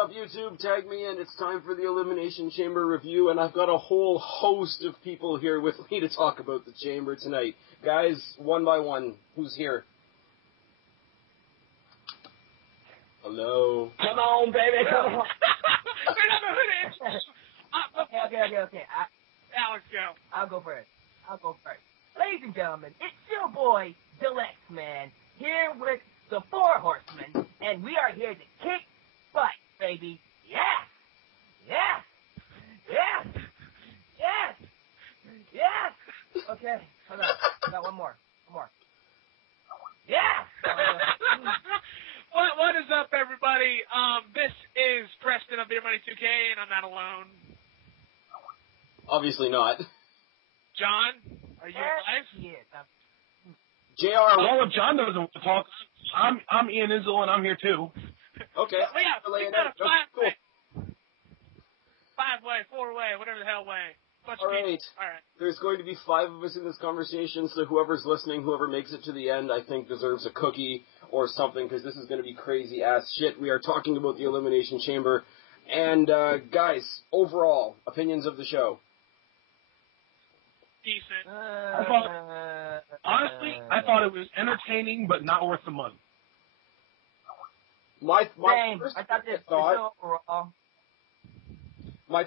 up, YouTube? Tag me in. It's time for the Elimination Chamber review, and I've got a whole host of people here with me to talk about the Chamber tonight. Guys, one by one, who's here? Hello? Come on, baby, come on. Okay. Alex, go. I'll go first. Ladies and gentlemen, it's your boy, Dalyxman, here with the 4 Horsemen, and we are here to kick butt, baby. Yes! Okay, hold on. I got one more. Yes! What is up, everybody? This is Preston of Beer Money 2K, and I'm not alone. Obviously not. John, are you alive? Yes. JR. Well, if John doesn't want to talk, I'm Eonizzle, and I'm here too. Okay. Well, yeah, Laying we've got a out. Cool. 5-way, 4-way, whatever the hell way. All right. There's going to be 5 of us in this conversation, so whoever's listening, whoever makes it to the end, I think deserves a cookie or something, because this is going to be crazy-ass shit. We are talking about the Elimination Chamber. And, guys, overall, opinions of the show. Decent. Honestly, I thought it was entertaining, but not worth the money. My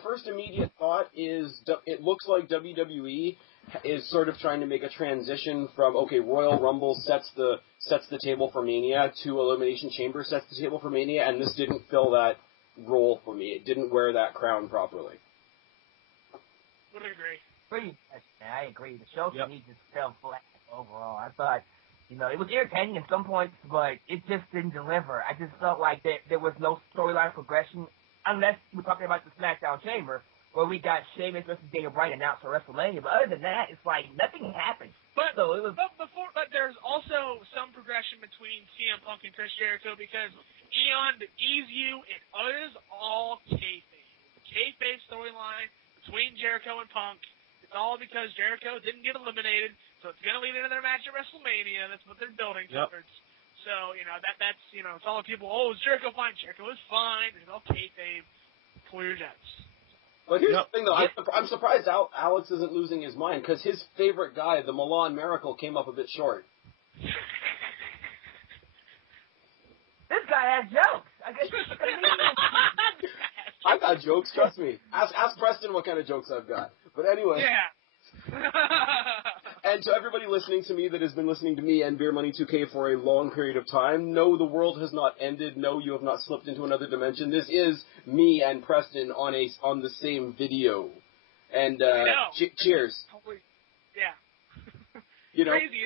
first immediate thought is it looks like WWE is sort of trying to make a transition from, okay, Royal Rumble sets the table for Mania to Elimination Chamber sets the table for Mania, and this didn't fill that role for me. It didn't wear that crown properly. Would agree. Pretty much, I agree. The show to me just fell flat overall. I thought, it was entertaining at some points, but it just didn't deliver. I just felt like there was no storyline progression, unless we're talking about the SmackDown Chamber, where we got Sheamus versus Bryan announced for WrestleMania. But other than that, it's like nothing happened. But there's also some progression between CM Punk and Chris Jericho, because Eon, to ease you, it is all kayfabe. The kayfabe storyline between Jericho and Punk. It's all because Jericho didn't get eliminated, so it's going to lead into their match at WrestleMania. That's what they're building towards. So, that's it's all the people, is Jericho fine? Jericho is fine. It's all kayfabe. Pull your jets. But here's the thing, though. I'm surprised Alex isn't losing his mind, because his favorite guy, the Milan Miracle, came up a bit short. This guy has jokes. I guess I've got jokes, trust me. Ask Preston what kind of jokes I've got. But anyway. Yeah. And to everybody listening to me that has been listening to me and Beer Money 2K for a long period of time, no, the world has not ended. No, you have not slipped into another dimension. This is me and Preston on the same video. And cheers. Yeah. Crazy,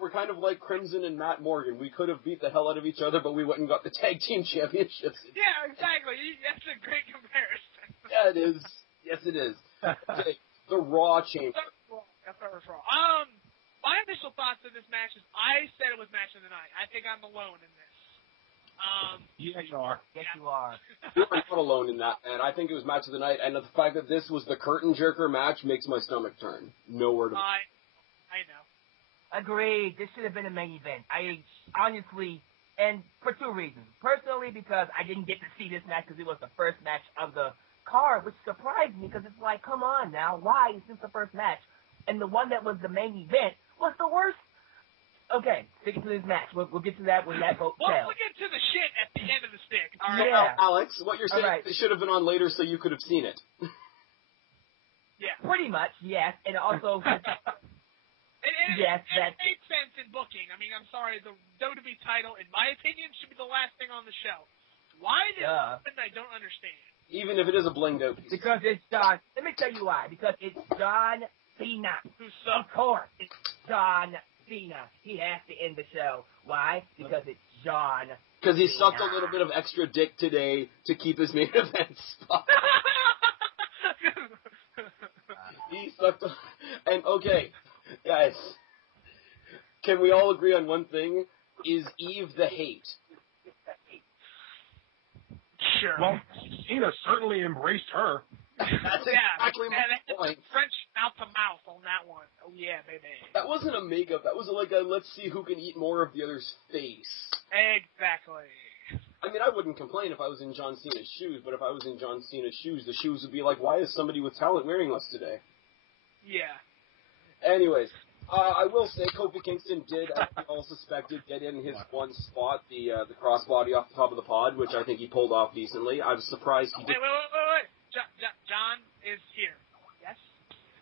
we're kind of like Crimson and Matt Morgan. We could have beat the hell out of each other, but we went and got the tag team championships. Yeah, exactly. That's a great comparison. Yeah, it is. Yes, it is. Okay, the Raw Chamber. That's Raw. My initial thoughts of this match is I said it was match of the night. I think I'm alone in this. Yeah, you are. Yes, you are. You're not alone in that, man. I think it was match of the night, and the fact that this was the curtain jerker match makes my stomach turn. No word of it. I know. Agreed. This should have been a main event. I honestly, and for 2 reasons. Personally, because I didn't get to see this match because it was the first match of the card, which surprised me because it's like, come on now, why is this the first match? And the one that was the main event was the worst. Okay, sticking to this match. We'll get to that when that vote tells. We'll get to the shit at the end of the stick. All right. Yeah. Alex, what you're saying it should have been on later so you could have seen it. Yeah. Pretty much, yes. And also... It made sense in booking. I mean, I'm sorry, the WWE title, in my opinion, should be the last thing on the show. Why did it happen, I don't understand. Even if it is a blinged out piece. Because it's John. Let me tell you why. Because it's John Cena. Of course, it's John Cena. He has to end the show. Why? Because it's John Cena. Because he sucked a little bit of extra dick today to keep his main event spot. He sucked and okay, guys, can we all agree on one thing? Is Eve the hate? Sure. Well, Cena certainly embraced her. That's exactly my point. French mouth to mouth on that one. Oh yeah, baby. That wasn't a makeup. That was like a let's see who can eat more of the other's face. Exactly. I mean, I wouldn't complain if I was in John Cena's shoes, but if I was in John Cena's shoes, the shoes would be like, why is somebody with talent wearing us today? Yeah. Anyways, I will say Kofi Kingston did, as we all suspected, get in his one spot, the crossbody off the top of the pod, which I think he pulled off decently. I was surprised he did. Wait. John is here. Yes?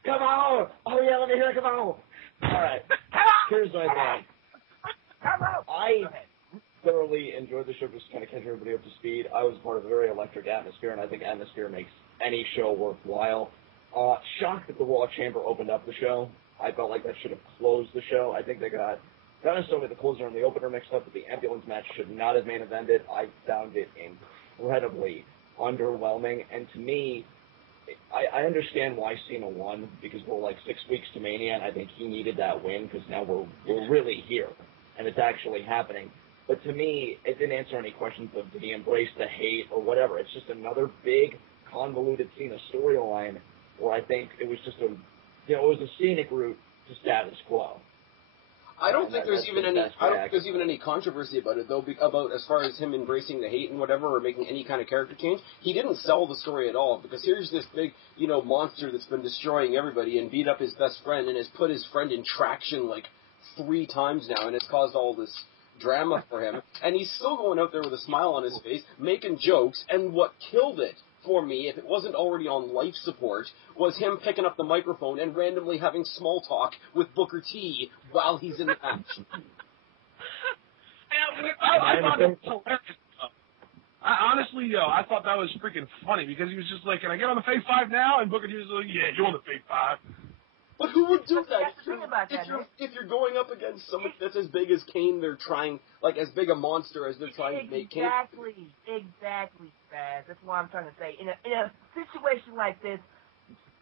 Come on! Oh yeah, let me hear it, come on! Alright, here's my thing. I thoroughly enjoyed the show, just kind of catch everybody up to speed. I was part of a very electric atmosphere, and I think atmosphere makes any show worthwhile. Shocked that the Raw Chamber opened up the show. I felt like that should have closed the show. I think they got, not necessarily the closer and the opener mixed up, but the ambulance match should not have main evented. I found it incredibly underwhelming, and to me, I understand why Cena won, because we're like 6 weeks to Mania, and I think he needed that win, because now we're really here, and it's actually happening. But to me, it didn't answer any questions of did he embrace the hate or whatever. It's just another big, convoluted Cena storyline where I think it was just it was a scenic route to status quo. I don't think there's even any controversy about it though, about as far as him embracing the hate and whatever, or making any kind of character change. He didn't sell the story at all, because here's this big, monster that's been destroying everybody and beat up his best friend and has put his friend in traction like 3 times now, and it's caused all this drama for him. And he's still going out there with a smile on his face, making jokes, and what killed it for me, if it wasn't already on life support, was him picking up the microphone and randomly having small talk with Booker T while he's in the match. Honestly, I thought that was freaking funny, because he was just like, can I get on the Fave 5 now? And Booker T was like, yeah, you're on the Fave 5. But who would do that? If you're going up against someone that's as big as Kane, they're trying, like as big a monster as they're trying to make Kane. Exactly, Spaz. That's what I'm trying to say. In a situation like this,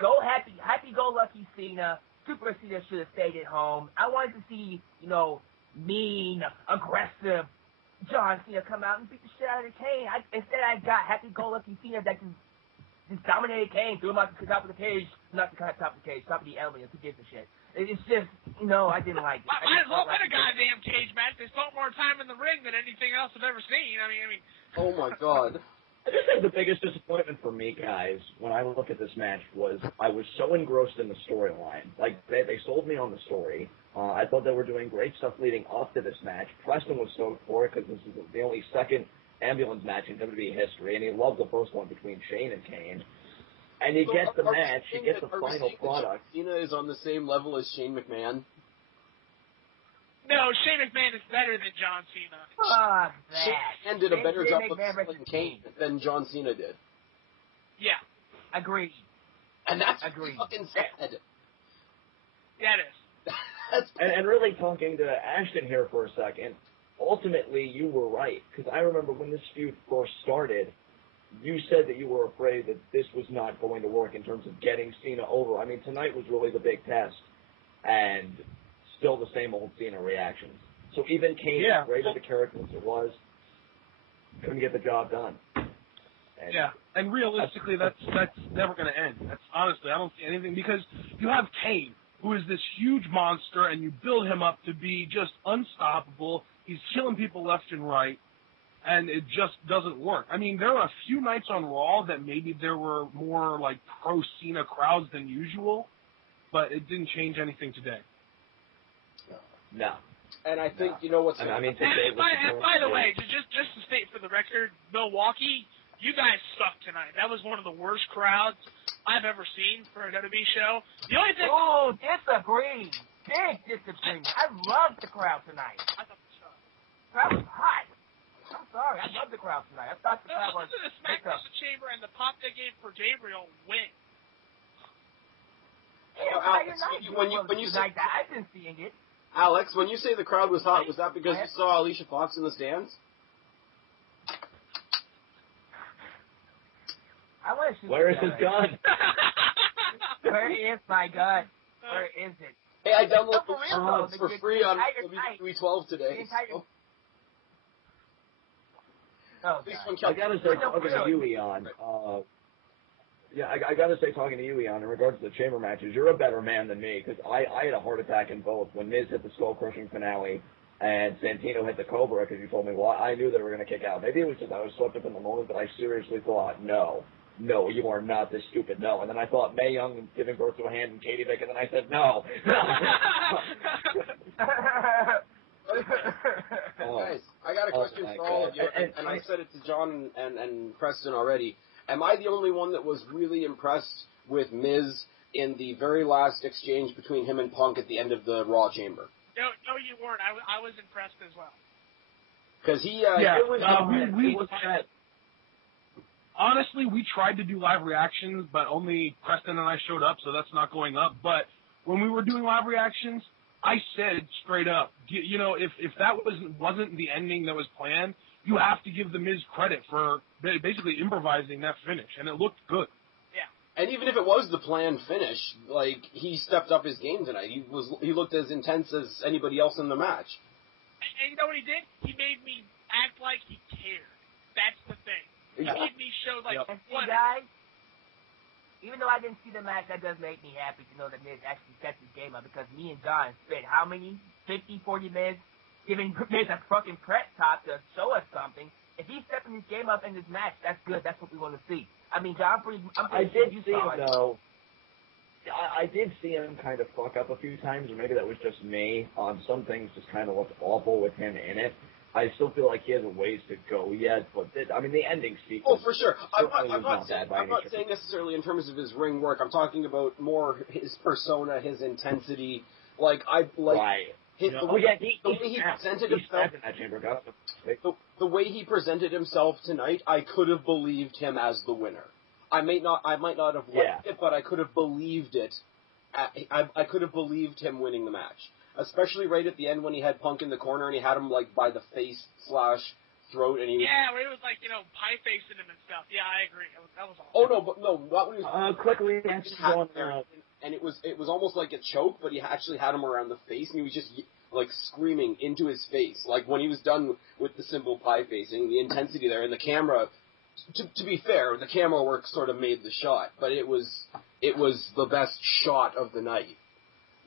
go happy-go-lucky Cena. Super Cena should have stayed at home. I wanted to see, mean, aggressive John Cena come out and beat the shit out of Kane. Instead, I got happy-go-lucky Cena that can just dominated Kane, threw him out the top of the cage, not the top of the cage, top of the element, who gives a shit. It's just, I didn't like it. Might as well been a goddamn cage match. They spent more time in the ring than anything else I've ever seen. I mean. Oh my God. I just think the biggest disappointment for me, guys, when I look at this match was I was so engrossed in the storyline. Like, they sold me on the story. I thought they were doing great stuff leading up to this match. Preston was stoked for it because this is the only second ambulance match in WWE history, and he loved the first one between Shane and Kane. And you get the match, you get the final product. Cena is on the same level as Shane McMahon. No, Shane McMahon is better than John Cena. Fuck that. Shane did a better job of selling Kane than John Cena did. Yeah. Agreed. And that's fucking sad. Yeah, it is. And really talking to Ashton here for a second, ultimately, you were right, because I remember when this feud first started, you said that you were afraid that this was not going to work in terms of getting Cena over. I mean, tonight was really the big test, and still the same old Cena reactions. So even Kane, as great of a character as it was, couldn't get the job done. And realistically, that's never going to end. That's honestly, I don't see anything, because you have Kane, who is this huge monster, and you build him up to be just unstoppable. He's killing people left and right, and it just doesn't work. I mean, there are a few nights on Raw that maybe there were more, like, pro-Cena crowds than usual, but it didn't change anything today. No. And I think, you know what's... I mean, by the way, just to state for the record, Milwaukee, you guys sucked tonight. That was one of the worst crowds I've ever seen for a WWE show. The only thing... Oh, disagree. Big disagreement. I loved the crowd tonight. I thought the crowd was hot. I'm sorry. I loved the crowd tonight. I thought the crowd was... Listen to the SmackDown Chamber and the pop they gave for Gabriel win. When you say... I've been seeing it. Alex, when you say the crowd was hot, was that because you saw Alicia Fox in the stands? I want to shoot. Where is his gun? Where is my gun? Where is it? Hey, I downloaded the for free on WWE12 today. I gotta say, talking to you, Eon, I gotta say, talking to you, Eon, in regards to the chamber matches, you're a better man than me, because I had a heart attack in both. When Miz hit the skull-crushing finale, and Sanino hit the Cobra because he told me, well, I knew they were going to kick out. Maybe it was just I was swept up in the moment, but I seriously thought, no, you are not this stupid, no. And then I thought Mae Young giving birth to a hand and Katie Vick, and then I said, no. Guys, I got a question for all of you, and I said it to John and Preston already. Am I the only one that was really impressed with Miz in the very last exchange between him and Punk at the end of the Raw Chamber? No, you weren't. I was impressed as well. Because he, honestly, we tried to do live reactions, but only Preston and I showed up, so that's not going up. But when we were doing live reactions, I said straight up, you know, if that wasn't the ending that was planned, you have to give the Miz credit for basically improvising that finish, and it looked good. And even if it was the planned finish, like, he stepped up his game tonight. He looked as intense as anybody else in the match. And you know what he did? He made me act like he cared. That's the thing. He made me show, like, and see, guys, even though I didn't see the match, that does make me happy to know that Miz actually stepped his game up, because me and John spent how many? 50, 40 minutes giving Miz a fucking prep talk to show us something. If he's stepping his game up in this match, that's good. That's what we want to see. I mean, John, I did see him, though. I did see him kind of fuck up a few times, or maybe that was just me. Some things just kind of looked awful with him in it. I still feel like he has a ways to go yet, but the ending sequence. Oh, for sure. I'm not saying saying necessarily in terms of his ring work. I'm talking about more his persona, his intensity. Right. The way he presented himself tonight, I could have believed him as the winner. I might not have liked it, but I could have believed it. I could have believed him winning the match, especially right at the end when he had Punk in the corner and he had him like by the face / throat, and he was, where he was like, you know, pie facing him and stuff. Yeah, I agree. That was awesome. Oh no, but no, what when he was quickly and it was almost like a choke, but he actually had him around the face, and he was just like screaming into his face. Like when he was done with the simple pie facing, the intensity there, and the camera. To be fair, the camera work sort of made the shot, but it was the best shot of the night.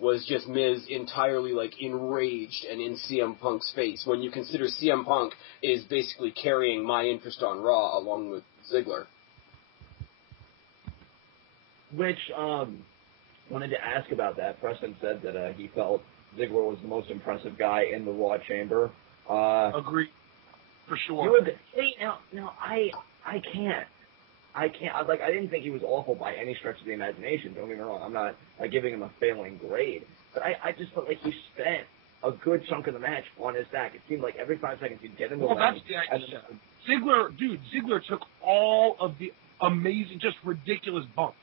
Was just Miz entirely like enraged and in CM Punk's face. When you consider CM Punk is basically carrying my interest on Raw along with Ziggler. Which wanted to ask about that. Preston said that he felt Ziggler was the most impressive guy in the Raw chamber. Agree, for sure. You would see now. I can't. I didn't think he was awful by any stretch of the imagination. Don't get me wrong. I'm not giving him a failing grade, but I just felt like he spent a good chunk of the match on his back. It seemed like every 5 seconds he'd get in the ring. That's the idea. Ziggler took all of the amazing, just ridiculous bumps.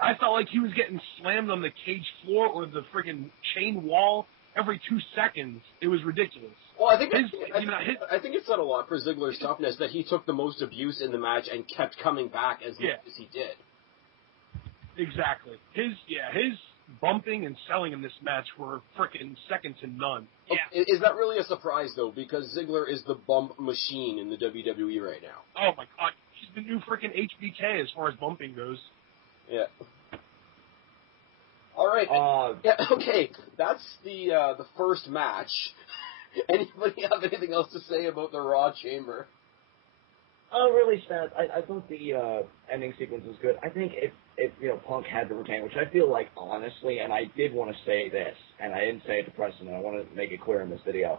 I felt like he was getting slammed on the cage floor or the freaking chain wall every 2 seconds. It was ridiculous. Well, I think it said a lot for Ziggler's toughness that he took the most abuse in the match and kept coming back as much as he did. Exactly. His bumping and selling in this match were freaking second to none. Yeah. Is that really a surprise, though? Because Ziggler is the bump machine in the WWE right now. Oh, my God. He's the new freaking HBK as far as bumping goes. Yeah. All right. Okay. That's the first match. Anybody have anything else to say about the Raw Chamber? Oh, really, Spaz. I thought the ending sequence was good. I think if Punk had to retain, which I feel like honestly, and I did want to say this, and I didn't say it to Preston, and I want to make it clear in this video.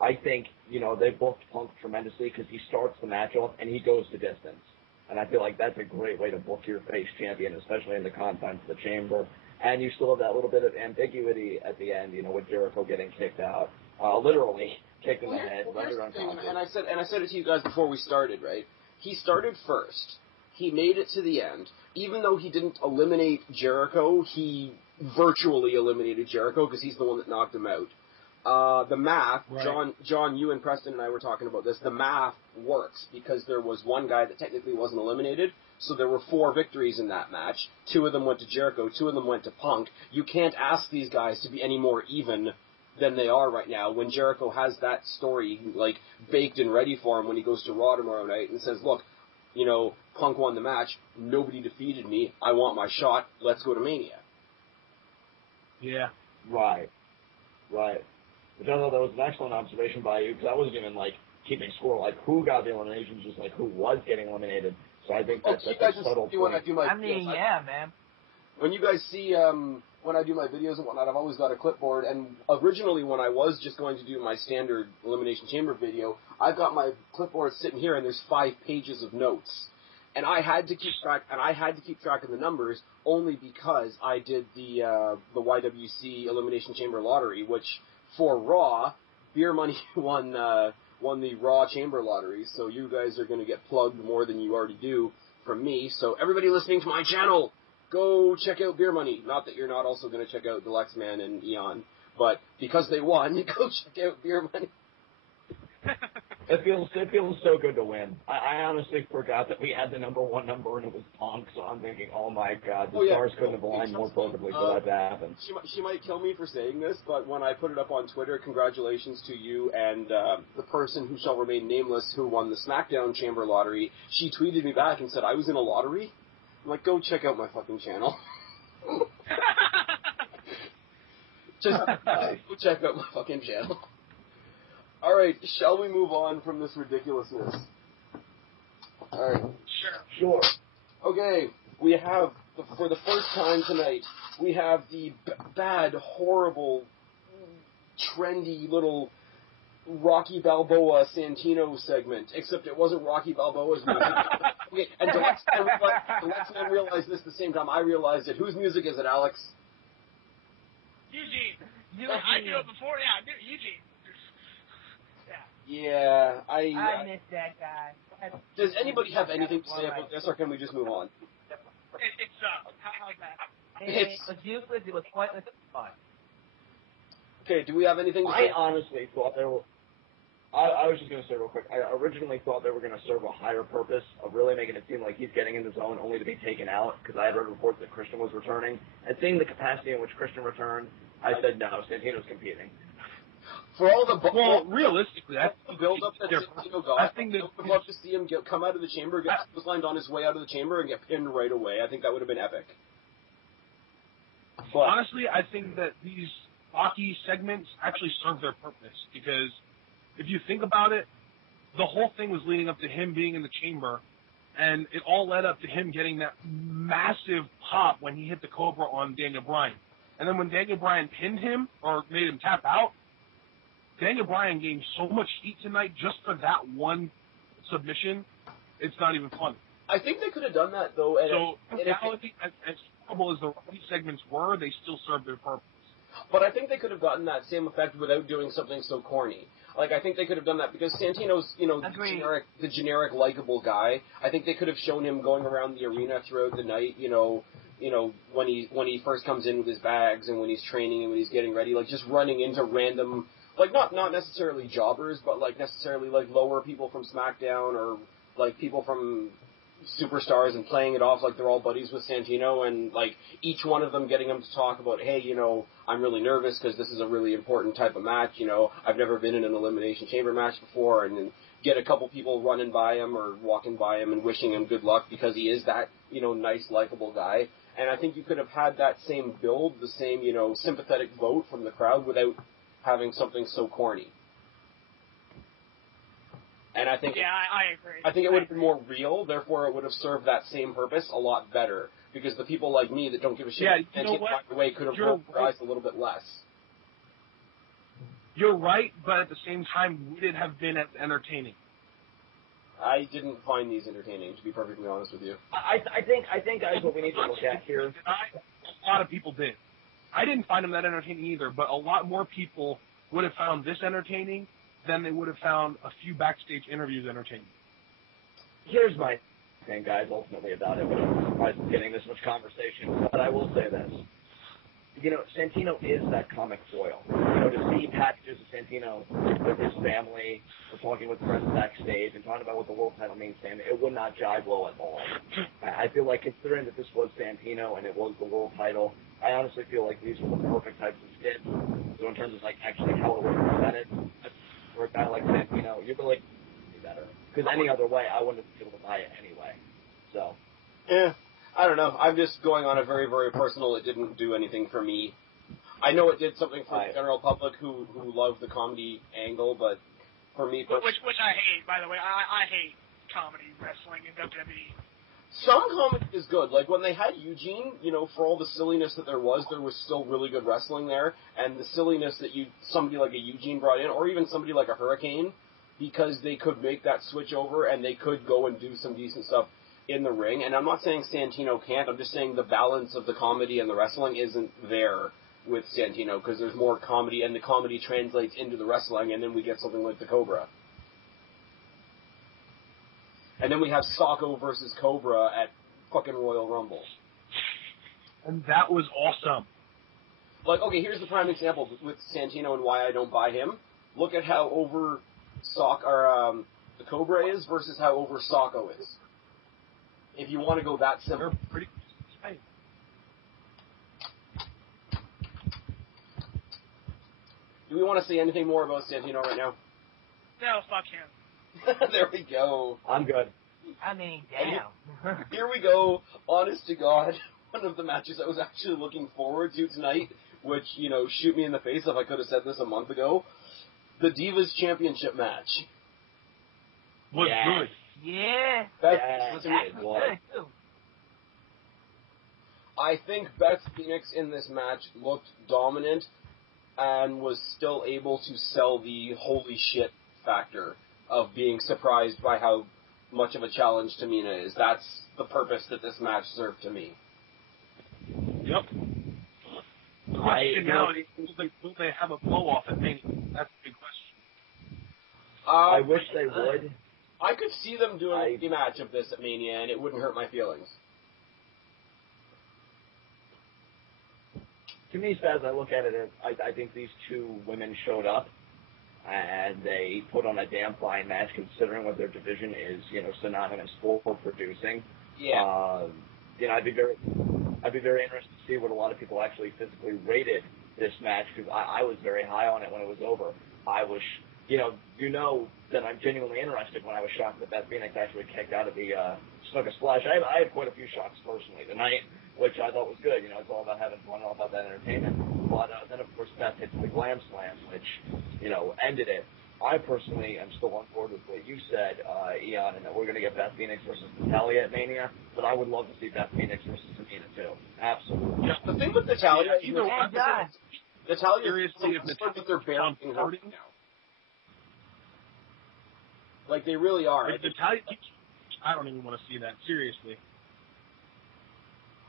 I think they booked Punk tremendously because he starts the match off and he goes to distance, and I feel like that's a great way to book your face champion, especially in the confines of the Chamber. And you still have that little bit of ambiguity at the end, with Jericho getting kicked out. Literally kicked in the head, rendered unconscious. And I said it to you guys before we started, right? He started first. He made it to the end. Even though he didn't eliminate Jericho, he virtually eliminated Jericho because he's the one that knocked him out. The math, right. John, you and Preston and I were talking about this. The math works because there was one guy that technically wasn't eliminated, so there were 4 victories in that match. 2 of them went to Jericho, 2 of them went to Punk. You can't ask these guys to be any more even than they are right now when Jericho has that story like baked and ready for him when he goes to Raw tomorrow night and says, look, Punk won the match, nobody defeated me, I want my shot, let's go to Mania. Yeah. Right. which I thought that was an excellent observation by you, because I wasn't even, like, keeping score, like, who got the eliminations, just, like, who was getting eliminated. So I think that's a subtle point. When I do my videos, yeah, man. When you guys see, when I do my videos and whatnot, I've always got a clipboard, and originally when I was just going to do my standard Elimination Chamber video, I've got my clipboard sitting here, and there's 5 pages of notes. And I had to keep track of the numbers only because I did the YWC Elimination Chamber lottery, which for Raw, Beer Money won the Raw Chamber lottery. So you guys are going to get plugged more than you already do from me. So everybody listening to my channel, go check out Beer Money. Not that you're not also going to check out Dalyxman and Eon, but because they won, go check out Beer Money. It feels so good to win. I honestly forgot that we had the number 1 number and it was Punk, so I'm thinking, oh my god, the stars couldn't have aligned more perfectly for that to happen. She might kill me for saying this, but when I put it up on Twitter, congratulations to you and the person who shall remain nameless who won the SmackDown Chamber lottery, she tweeted me back and said I was in a lottery. I'm like, go check out my fucking channel. Just go check out my fucking channel. Alright, shall we move on from this ridiculousness? Alright. Sure. Okay, we have, for the first time tonight, we have the bad, horrible, trendy little Rocky Balboa Santino segment, except it wasn't Rocky Balboa's music. Okay, and Dalyxman realized this at the same time I realized it. Whose music is it, Alex? Eugene. I knew it before, yeah, I knew Eugene. Yeah, I miss that guy. Does anybody have anything to say about this, or can we just move on? It sucked. How's that? It was useless, it was pointless, it was fun. Okay, do we have anything to say? I honestly thought they were... I was just going to say real quick, I originally thought they were going to serve a higher purpose of really making it seem like he's getting in the zone only to be taken out, because I had read reports that Christian was returning. And seeing the capacity in which Christian returned, I said, no, Santino's competing. For all the realistically, that's the build-up that Santino got, I would love to see him come out of the chamber, get lined on his way out of the chamber, and get pinned right away. I think that would have been epic. But honestly, I think that these hockey segments actually serve their purpose, because if you think about it, the whole thing was leading up to him being in the chamber, and it all led up to him getting that massive pop when he hit the Cobra on Daniel Bryan. And then when Daniel Bryan pinned him, or made him tap out, Daniel Bryan gained so much heat tonight just for that one submission, it's not even funny. I think they could have done that, though. So, in reality, as horrible as the Rocky segments were, they still served their purpose. But I think they could have gotten that same effect without doing something so corny. Like, I think they could have done that because Santino's, the generic likable guy. I think they could have shown him going around the arena throughout the night, when he first comes in with his bags and when he's training and when he's getting ready, like, just running into random, like, not necessarily jobbers, but, like, necessarily, like, lower people from SmackDown or, like, people from Superstars and playing it off like they're all buddies with Santino, and like each one of them getting him to talk about, hey, I'm really nervous because this is a really important type of match, I've never been in an Elimination Chamber match before, and then get a couple people running by him or walking by him and wishing him good luck because he is that, nice, likable guy. And I think you could have had that same build, the same, sympathetic vote from the crowd without having something so corny. And I think I agree. I think it would have been more real, therefore it would have served that same purpose a lot better. Because the people like me that don't give a shit and can't find a way could have rolled their eyes a little bit less. You're right, but at the same time, would it have been as entertaining? I didn't find these entertaining, to be perfectly honest with you. I think guys, what we need to look at here. A lot of people did. I didn't find them that entertaining either, but a lot more people would have found this entertaining than they would have found a few backstage interviews entertaining. Here's my thing, guys, ultimately about it, which I'm surprised I'm getting this much conversation, but I will say this. Santino is that comic foil. To see packages of Santino with his family, or talking with friends backstage, and talking about what the world title means to him, it would not jive well at all. I feel like, considering that this was Santino and it was the world title, I honestly feel like these were the perfect types of skits. So in terms of, actually how it was presented, for a guy like Santino, you're really better. Because any other way, I wouldn't have been able to buy it anyway. So. Yeah, I don't know. I'm just going on a very, very personal, it didn't do anything for me. I know it did something for the general public who love the comedy angle, but for me... Which I hate, by the way. I hate comedy wrestling in WWE. Some comedy is good. Like, when they had Eugene, for all the silliness that there was still really good wrestling there, and the silliness that somebody like a Eugene brought in, or even somebody like a Hurricane, because they could make that switch over, and they could go and do some decent stuff in the ring. And I'm not saying Santino can't, I'm just saying the balance of the comedy and the wrestling isn't there with Santino, because there's more comedy, and the comedy translates into the wrestling, and then we get something like the Cobra. And then we have Socko versus Cobra at fucking Royal Rumble. And that was awesome. Like, okay, here's the prime example with Santino and why I don't buy him. Look at how over the Cobra is versus how over Socko is. If you want to go that simple. They're pretty tight. Do we want to say anything more about Santino right now? No, fuck him. There we go. I'm good. I mean, damn. Here we go. Honest to God, one of the matches I was actually looking forward to tonight, which, shoot me in the face if I could have said this a month ago, the Divas Championship match. Was good. Yeah. That's good, too. I think Beth Phoenix in this match looked dominant and was still able to sell the holy shit factor of being surprised by how much of a challenge Tamina is. That's the purpose that this match served to me. Yep. The question now is, will they have a blow-off at Mania? That's the big question. I wish they would. I could see them doing a rematch of this at Mania, and it wouldn't hurt my feelings. To me, Spaz, I look at it as, I think these two women showed up, and they put on a damn fine match considering what their division is, synonymous for producing. Yeah. I'd be very interested to see what a lot of people actually physically rated this match, because I was very high on it when it was over. I was, that I'm genuinely interested when I was shocked that Beth Phoenix actually kicked out of the Snuka Splash. I had quite a few shocks personally tonight, which I thought was good. It's all about having fun, all about that entertainment. But then, of course, Beth hits the Glam Slam, which, ended it. I personally am still on board with what you said, Eon, and that we're going to get Beth Phoenix versus Natalya at Mania, but I would love to see Beth Phoenix versus Tamina, too. Absolutely. Yeah, the thing with Natalya, Natalya seriously, if they're burying her now. Like, they really are. Natalya, I don't even want to see that, seriously.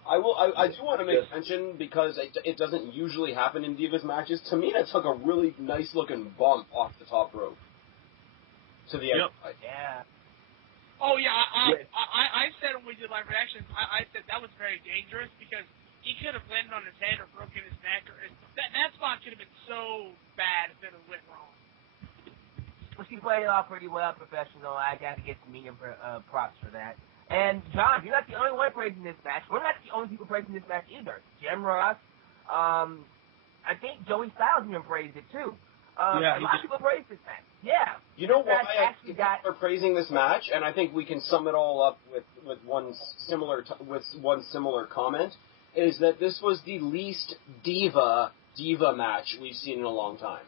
I do want to make mention, because it doesn't usually happen in Divas matches, Tamina took a really nice-looking bump off the top rope to the outside. Yeah. Oh, yeah, I said when we did live reactions, I said that was very dangerous, because he could have landed on his head or broken his neck, or that spot could have been so bad if it went wrong. Well, she played it off pretty well, professional. I got to get Tamina props for that. And, John, you're not the only one praising this match. We're not the only people praising this match either. Jim Ross, I think Joey Styles even praised it, too. A lot of people praised this match. Yeah. You know why are praising this match, and I think we can sum it all up with one similar comment, is that this was the least diva match we've seen in a long time.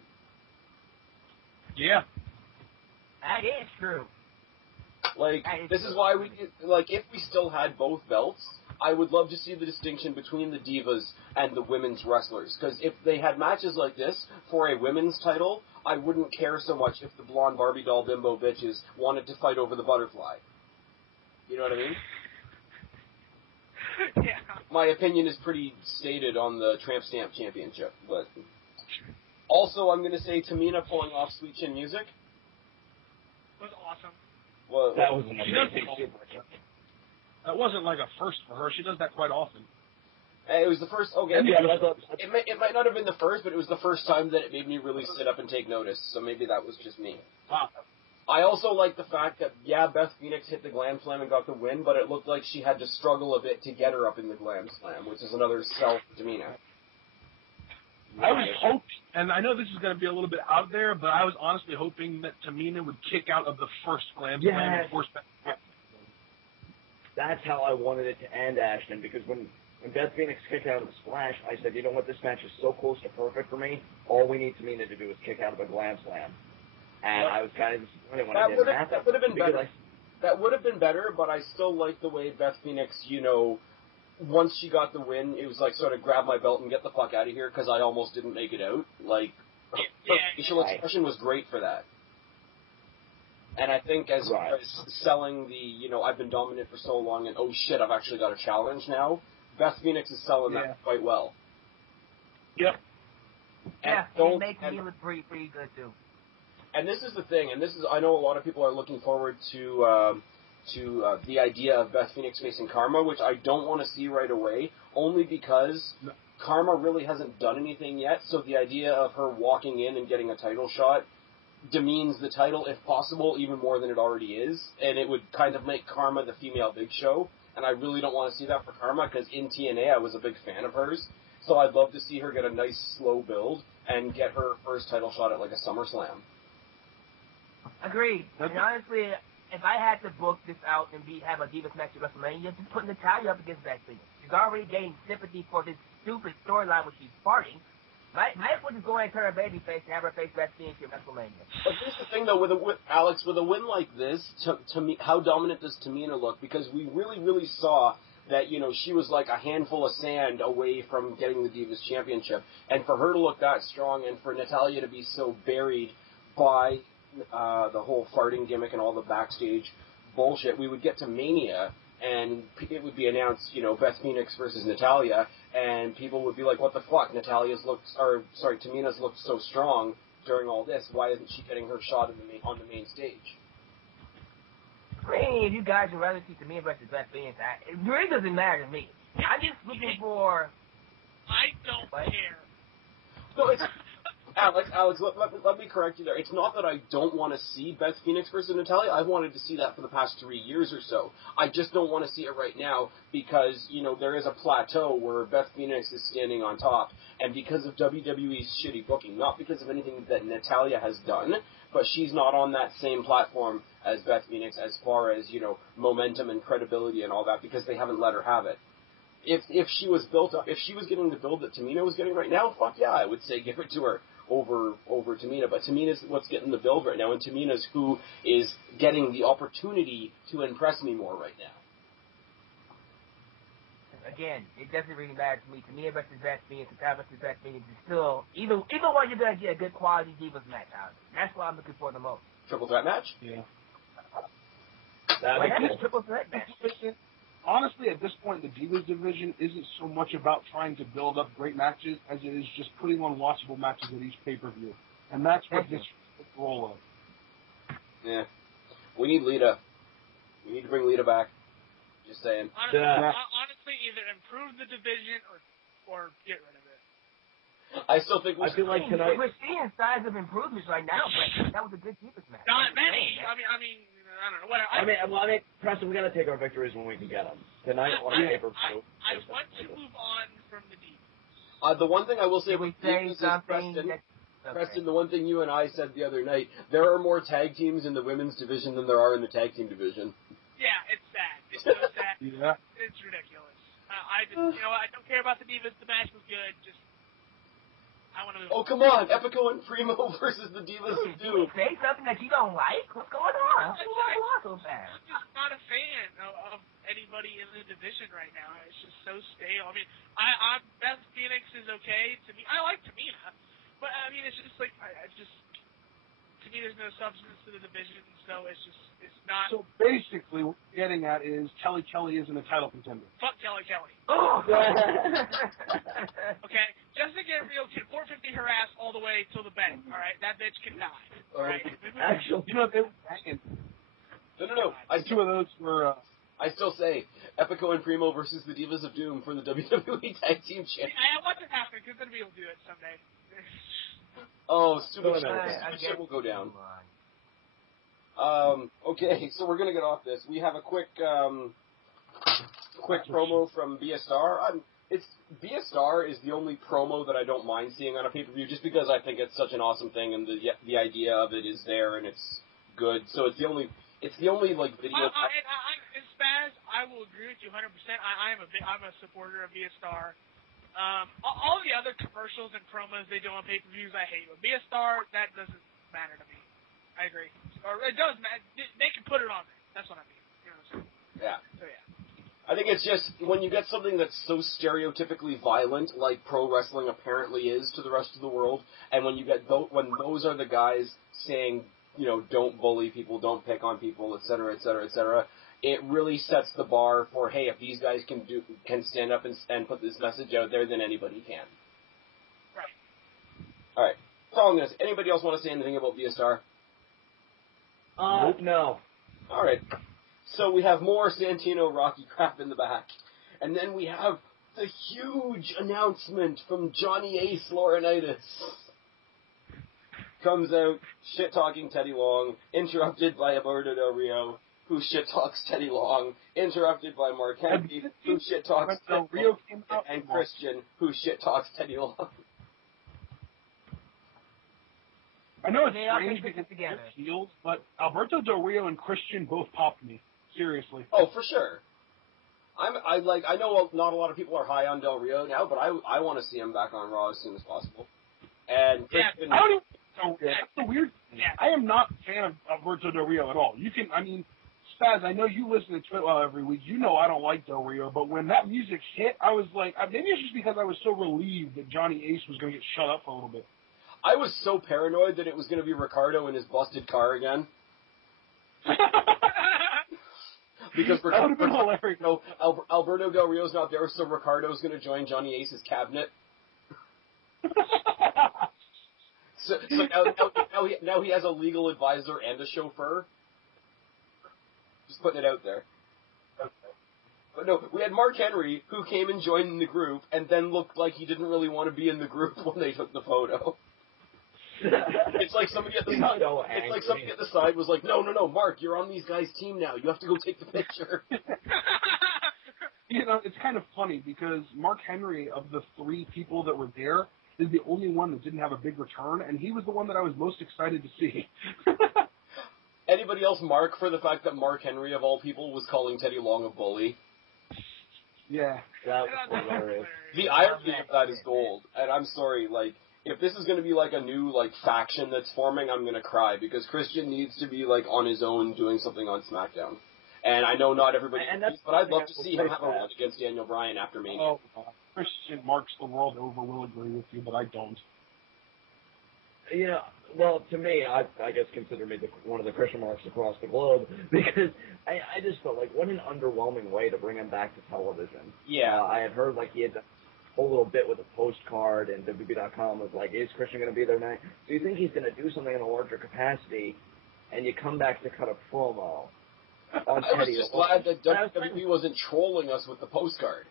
Yeah. That is true. Like, this is why if we still had both belts, I would love to see the distinction between the divas and the women's wrestlers. Because if they had matches like this for a women's title, I wouldn't care so much if the blonde Barbie doll bimbo bitches wanted to fight over the butterfly. You know what I mean? Yeah. My opinion is pretty stated on the Tramp Stamp Championship, but also I'm going to say Tamina pulling off Sweet Chin Music was awesome. Well, that was an amazing super. That wasn't like a first for her. She does that quite often. It was the first. Okay, yeah, but I thought it might not have been the first, but it was the first time that it made me really sit up and take notice. So maybe that was just me. Wow. I also like the fact that Beth Phoenix hit the Glam Slam and got the win, but it looked like she had to struggle a bit to get her up in the Glam Slam, which is another self Tamina. I was hoping, and I know this is going to be a little bit out there, but I was honestly hoping that Tamina would kick out of the first Glam Slam and force back. That's how I wanted it to end, Ashton, because when when Beth Phoenix kicked out of the splash, I said, you know what, this match is so close to perfect for me, all we need Tamina to do is kick out of a glam slam. And I was kind of disappointed when it didn't happen. That would have been better. That would have been better, but I still like the way Beth Phoenix, once she got the win, it was like sort of grab my belt and get the fuck out of here because I almost didn't make it out. Like, her facial expression was great for that. And I think as far as selling the, I've been dominant for so long and oh shit, I've actually got a challenge now, Beth Phoenix is selling that quite well. Yep. Yeah, it makes me look pretty good too. And this is the thing, I know a lot of people are looking forward to the idea of Beth Phoenix facing Karma, which I don't want to see right away, only because Karma really hasn't done anything yet, so the idea of her walking in and getting a title shot demeans the title, if possible, even more than it already is, and it would kind of make Karma the female Big Show, and I really don't want to see that for Karma, because in TNA I was a big fan of hers, so I'd love to see her get a nice slow build and get her first title shot at like a SummerSlam. Agreed. And honestly, if I had to book this out and have a Divas match at WrestleMania, just put Natalya up against Beth Phoenix. She's already getting sympathy for this stupid storyline where she's farting. Might as well just go ahead and turn her babyface and have her face Beth Phoenix at WrestleMania. But here's the thing, though, with a win like this, to me, how dominant does Tamina look? Because we really, really saw that, she was like a handful of sand away from getting the Divas Championship. And for her to look that strong and for Natalya to be so buried by the whole farting gimmick and all the backstage bullshit, we would get to Mania and it would be announced, Beth Phoenix versus Natalya, and people would be like, what the fuck, Tamina's looked so strong during all this, why isn't she getting her shot on the main stage? I mean, if you guys would rather see Tamina versus Beth Phoenix, it really doesn't matter to me. I'm just looking for... I don't care. No, it's... Alex, let me correct you there. It's not that I don't want to see Beth Phoenix versus Natalya. I've wanted to see that for the past 3 years or so. I just don't want to see it right now because, there is a plateau where Beth Phoenix is standing on top. And because of WWE's shitty booking, not because of anything that Natalya has done, but she's not on that same platform as Beth Phoenix as far as, momentum and credibility and all that because they haven't let her have it. If she was built up, if she was getting the build that Tamina was getting right now, fuck yeah, I would say give it to her over Tamina. But Tamina's what's getting the build right now, and Tamina's who is getting the opportunity to impress me more right now. Again, it doesn't really matter to me. Tamina versus Beth Phoenix, Natalya versus Beth Phoenix is still either one you're gonna get a good quality Divas match out of it. That's what I'm looking for the most. Triple threat match? Yeah. Triple threat match. Honestly, at this point, the Divas division isn't so much about trying to build up great matches as it is just putting on watchable matches at each pay-per-view. And that's what this is the role of. Yeah. We need Lita. We need to bring Lita back. Just saying. Honestly, either improve the division or get rid of it. I still think I feel like tonight... We're seeing signs of improvements right now, but that was a good Divas match. Not many. I mean, I don't know. Preston, we gotta take our victories when we can get them. Tonight on a pay-per-view. I want to move on from the Divas. The one thing I will say with Divas is Preston, the one thing you and I said the other night, there are more tag teams in the women's division than there are in the tag team division. Yeah, it's sad. It's so sad. Yeah. It's ridiculous. I don't care about the Divas. The match was good. Just I want to move on. Come on, Epico and Primo versus the Divas of Doom. Say something that you don't like? What's going on? What's so bad? I'm just not a fan of anybody in the division right now. It's just so stale. I mean, Beth Phoenix is okay to me. I like Tamina, but I mean, it's just like to me, there's no substance to the division, so it's not. So basically, what we're getting at is Kelly isn't a title contender. Fuck Kelly. Oh. Okay, Jessica Gabriel can 450 her ass all the way till the bank. All right, that bitch can die. All right. Actually, they were banging. No. Two of those were. I still say Epico and Primo versus the Divas of Doom for the WWE Tag Team Championship. I want it to happen because then we'll do it someday. Oh, stupid shit will go down. Okay, so we're gonna get off this. We have a quick promo from Be a Star. Be a Star is the only promo that I don't mind seeing on a pay-per-view, just because I think it's such an awesome thing, and the idea of it is there and it's good. So it's the only like video. Spaz, I will agree with you 100%. I'm a supporter of Be a Star. All the other commercials and promos they do on pay-per-views, I hate. But Be a Star, that doesn't matter to me. I agree. Or it does matter. They can put it on there. That's what I mean. You know what I'm saying? Yeah. So yeah. I think it's just when you get something that's so stereotypically violent, like pro wrestling apparently is to the rest of the world, and when you get when those are the guys saying, don't bully people, don't pick on people, etc., etc., etc., it really sets the bar for, hey, if these guys can stand up and put this message out there, then anybody can. Right. All right. Following this, anybody else want to say anything about Be a Star? Nope. No. All right. So we have more Santino Rocky crap in the back. And then we have the huge announcement from Johnny Ace Laurinaitis. Comes out, shit-talking Teddy Long, interrupted by Alberto Del Rio, who shit-talks Teddy Long, interrupted by Mark Henry, who shit-talks Del Rio, and Christian, who shit-talks Teddy Long. I know it's strange because they're heels, but Alberto Del Rio and Christian both popped me. Seriously. Oh, for sure. I know not a lot of people are high on Del Rio now, but I want to see him back on Raw as soon as possible. And Christian, I don't even know. That's the weird thing. I am not a fan of Alberto Del Rio at all. Spaz, I know you listen to TWitWoW every week. You know I don't like Del Rio, but when that music hit, I was like, maybe it's just because I was so relieved that Johnny Ace was going to get shut up for a little bit. I was so paranoid that it was going to be Ricardo in his busted car again. Because that would have been hilarious. Alberto Del Rio's not there, so Ricardo's going to join Johnny Ace's cabinet. so now he has a legal advisor and a chauffeur. Just putting it out there. But no, we had Mark Henry, who came and joined the group, and then looked like he didn't really want to be in the group when they took the photo. It's like somebody at the side. It's like somebody at the side was like, "No, Mark, you're on these guys' team now. You have to go take the picture." It's kind of funny because Mark Henry, of the three people that were there, is the only one that didn't have a big return, and he was the one that I was most excited to see. Anybody else mark for the fact that Mark Henry, of all people, was calling Teddy Long a bully? Yeah, that was hilarious. The irony of that is gold, and I'm sorry, if this is going to be a new faction that's forming, I'm going to cry because Christian needs to be on his own doing something on SmackDown. And I know not everybody agrees, but I'd love to see him have a run against Daniel Bryan after Mania. Oh, Christian marks the world over will agree with you, but I don't. Well, to me, I guess consider me one of the Christian marks across the globe because I just felt like what an underwhelming way to bring him back to television. Yeah. I had heard he had done a whole little bit with a postcard, and WWE.com was like, is Christian going to be there tonight? So you think he's going to do something in a larger capacity, and you come back to cut a promo on I was just glad that WWE wasn't trolling us with the postcard.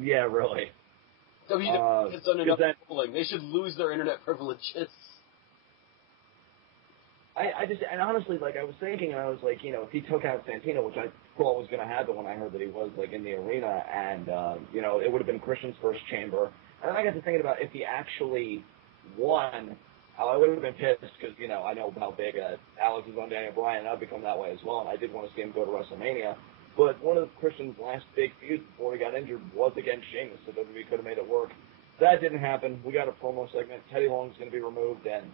Yeah, really. WWE has done enough trolling. They should lose their internet privileges. And honestly, I was thinking, and I was like, if he took out Santino, which I thought was going to happen when I heard that he was, in the arena, and, it would have been Christian's first chamber. And then I got to thinking about if he actually won, how I would have been pissed, because, I know how big Alex is on Daniel Bryan, and I've become that way as well, and I did want to see him go to WrestleMania. But one of Christian's last big feuds before he got injured was against Sheamus, so WWE could have made it work. That didn't happen. We got a promo segment. Teddy Long's going to be removed, and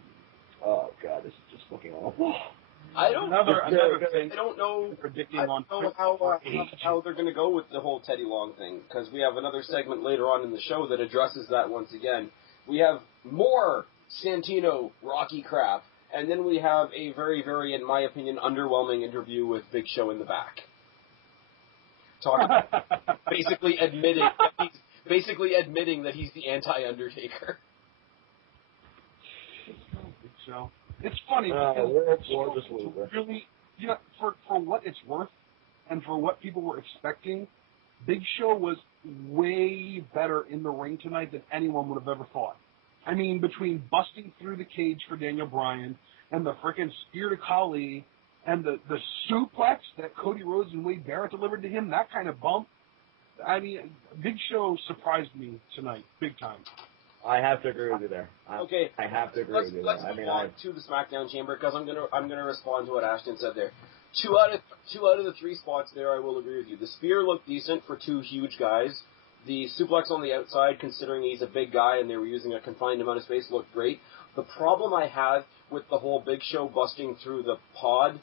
oh god, this is just looking awful. I don't know predicting on how they're going to go with the whole Teddy Long thing, because we have another segment later on in the show that addresses that once again. We have more Santino Rocky crap, and then we have a very, very, in my opinion, underwhelming interview with Big Show in the back. Basically admitting that he's the anti-Undertaker. So it's funny because really, for what it's worth, and for what people were expecting, Big Show was way better in the ring tonight than anyone would have ever thought. I mean, between busting through the cage for Daniel Bryan and the frickin' spear to Khali and the suplex that Cody Rhodes and Wade Barrett delivered to him, that kind of bump. I mean, Big Show surprised me tonight, big time. I have to agree with you there. Okay. I have to agree with you there. Let's move on to the SmackDown Chamber because I'm gonna respond to what Ashton said there. Two out of the 3 spots there, I will agree with you. The spear looked decent for 2 huge guys. The suplex on the outside, considering he's a big guy and they were using a confined amount of space, looked great. The problem I have with the whole Big Show busting through the pod